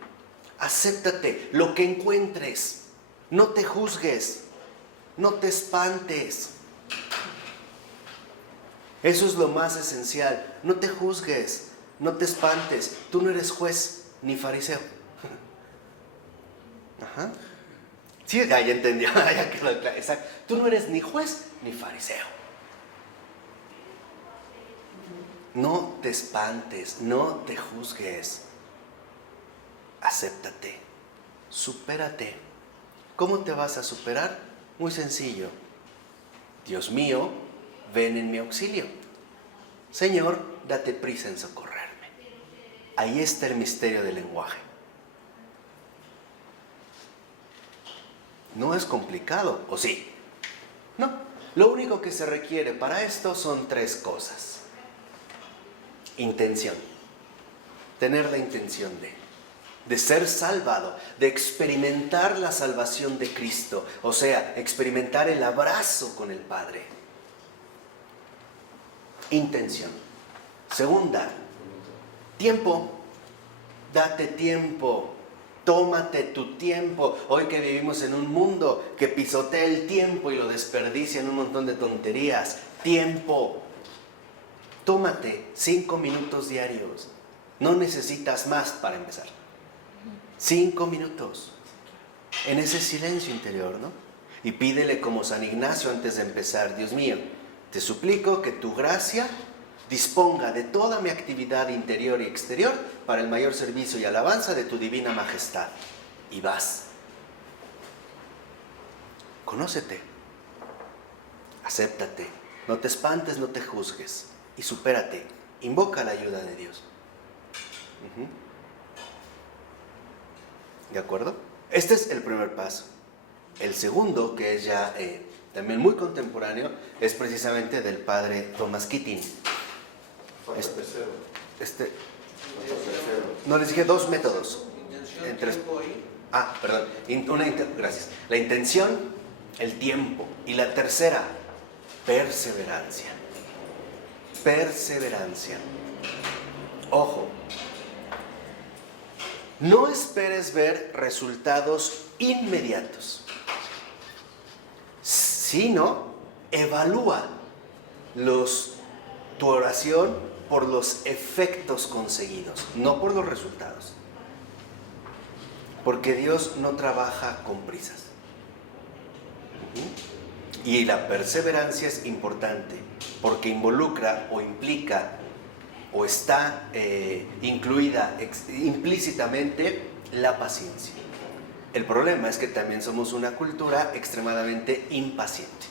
Acéptate. Lo que encuentres. No te juzgues. No te espantes. Eso es lo más esencial. No te juzgues. No te espantes. Tú no eres juez ni fariseo. Ajá. Sí, ya entendió. Ya quedó claro. Exacto. Tú no eres ni juez ni fariseo. No te espantes, no te juzgues. Acéptate. supérate. ¿Cómo te vas a superar? Muy sencillo. Dios mío, ven en mi auxilio. Señor, date prisa en socorrerme. Ahí está el misterio del lenguaje. No es complicado, ¿o sí? No. Lo único que se requiere para esto son 3 cosas. Intención. Tener la intención de ser salvado, de experimentar la salvación de Cristo, o sea, experimentar el abrazo con el Padre. Intención. Segunda, tiempo. Date tiempo. Tómate tu tiempo. Hoy que vivimos en un mundo que pisotea el tiempo y lo desperdicia en un montón de tonterías. Tiempo. Tómate 5 minutos diarios. No necesitas más para empezar. 5 minutos. En ese silencio interior, ¿no? Y pídele como San Ignacio antes de empezar: Dios mío, te suplico que tu gracia disponga de toda mi actividad interior y exterior para el mayor servicio y alabanza de tu divina majestad. Y vas. Conócete. Acéptate. No te espantes, no te juzgues. Y supérate. Invoca la ayuda de Dios. ¿De acuerdo? Este es el primer paso. El segundo, que es ya también muy contemporáneo, es precisamente del padre Thomas Keating. No, les dije 2 métodos. Perdón. Gracias. La intención, el tiempo. Y la tercera, perseverancia. Perseverancia. Ojo. No esperes ver resultados inmediatos, sino evalúa tu oración por los efectos conseguidos, no por los resultados. Porque Dios no trabaja con prisas. Y la perseverancia es importante, porque involucra o implica o está incluida implícitamente la paciencia. El problema es que también somos una cultura extremadamente impaciente.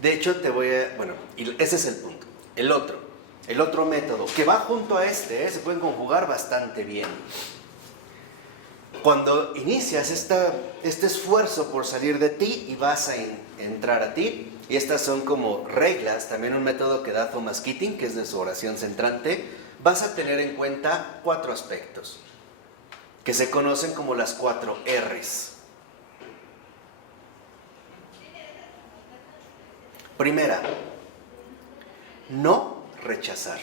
De hecho, y ese es el punto. El otro método, que va junto a se pueden conjugar bastante bien. Cuando inicias este esfuerzo por salir de ti y vas a entrar a ti, y estas son como reglas, también un método que da Thomas Keating, que es de su oración centrante, vas a tener en cuenta 4 aspectos, que se conocen como las 4 R's. Primera, no rechazar.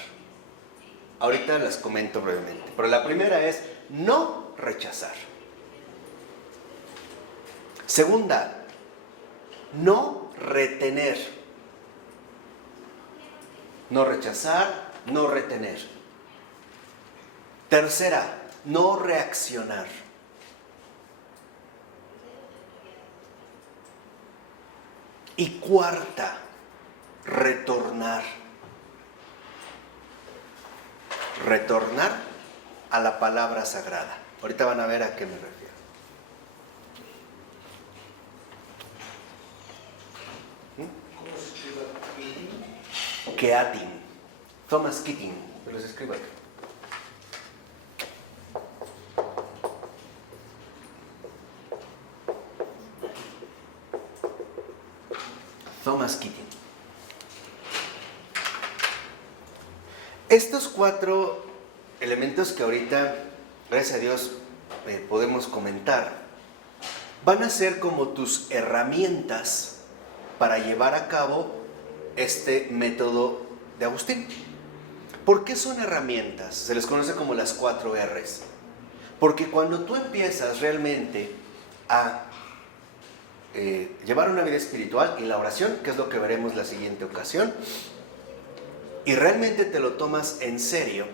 Ahorita las comento brevemente, pero la primera es no rechazar. Segunda, no retener. No rechazar, no retener. Tercera, no reaccionar. Y cuarta, retornar. Retornar a la palabra sagrada. Ahorita van a ver a qué me refiero. Keating. Thomas Keating. Te los escribo aquí. Thomas Keating. Estos 4 elementos que ahorita, gracias a Dios, podemos comentar, van a ser como tus herramientas para llevar a cabo este método de Agustín. ¿Por qué son herramientas? Se les conoce como las 4 R's. Porque cuando tú empiezas realmente a llevar una vida espiritual y la oración, que es lo que veremos la siguiente ocasión, y realmente te lo tomas en serio,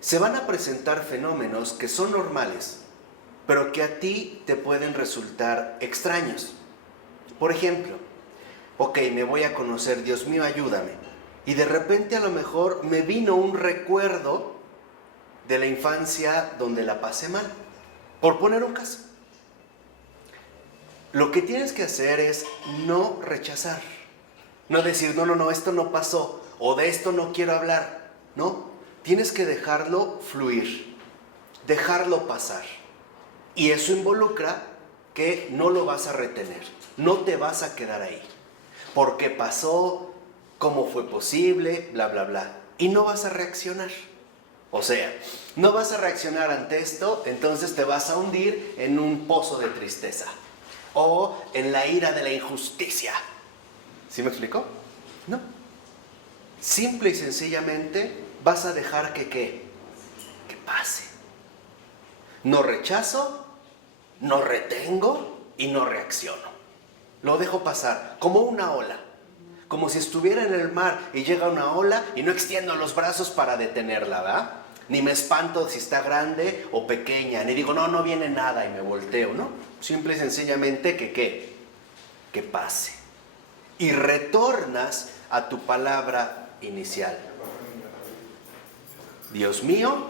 se van a presentar fenómenos que son normales, pero que a ti te pueden resultar extraños. Por ejemplo, ok, me voy a conocer, Dios mío, ayúdame. Y de repente a lo mejor me vino un recuerdo de la infancia donde la pasé mal, por poner un caso. Lo que tienes que hacer es no rechazar, no decir, no, esto no pasó, o de esto no quiero hablar, no, tienes que dejarlo fluir, dejarlo pasar. Y eso involucra que no lo vas a retener, no te vas a quedar ahí. ¿Por qué pasó? ¿Cómo fue posible? Bla, bla, bla. Y no vas a reaccionar. O sea, no vas a reaccionar ante esto, entonces te vas a hundir en un pozo de tristeza. O en la ira de la injusticia. ¿Sí me explicó? No. Simple y sencillamente vas a dejar que pase. No rechazo, no retengo y no reacciono. Lo dejo pasar como una ola. Como si estuviera en el mar y llega una ola y no extiendo los brazos para detenerla, ¿verdad? Ni me espanto si está grande o pequeña, ni digo, no viene nada y me volteo, ¿no? Simple y sencillamente que pase. Y retornas a tu palabra inicial. Dios mío,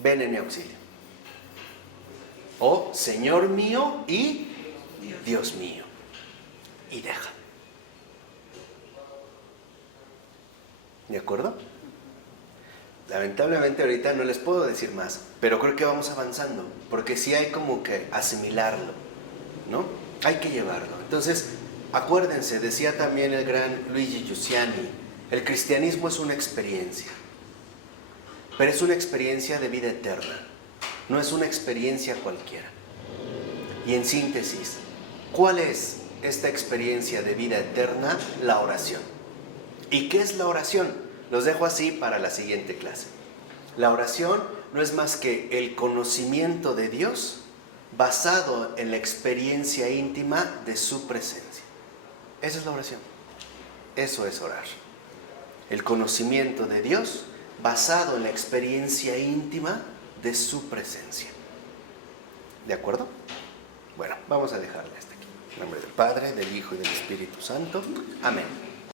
ven en mi auxilio. O Señor mío y Dios mío. Y deja. ¿De acuerdo? Lamentablemente ahorita no les puedo decir más, pero creo que vamos avanzando, porque sí hay como que asimilarlo, ¿no? Hay que llevarlo. Entonces, acuérdense, decía también el gran Luigi Giussiani, el cristianismo es una experiencia, pero es una experiencia de vida eterna, no es una experiencia cualquiera. Y en síntesis, ¿cuál es esta experiencia de vida eterna? La oración. ¿Y qué es la oración? Los dejo así para la siguiente clase. La oración no es más que el conocimiento de Dios basado en la experiencia íntima de su presencia. Esa es la oración. Eso es orar. El conocimiento de Dios basado en la experiencia íntima de su presencia. ¿De acuerdo? Bueno, vamos a dejarle hasta aquí. En nombre del Padre, del Hijo y del Espíritu Santo. Amén.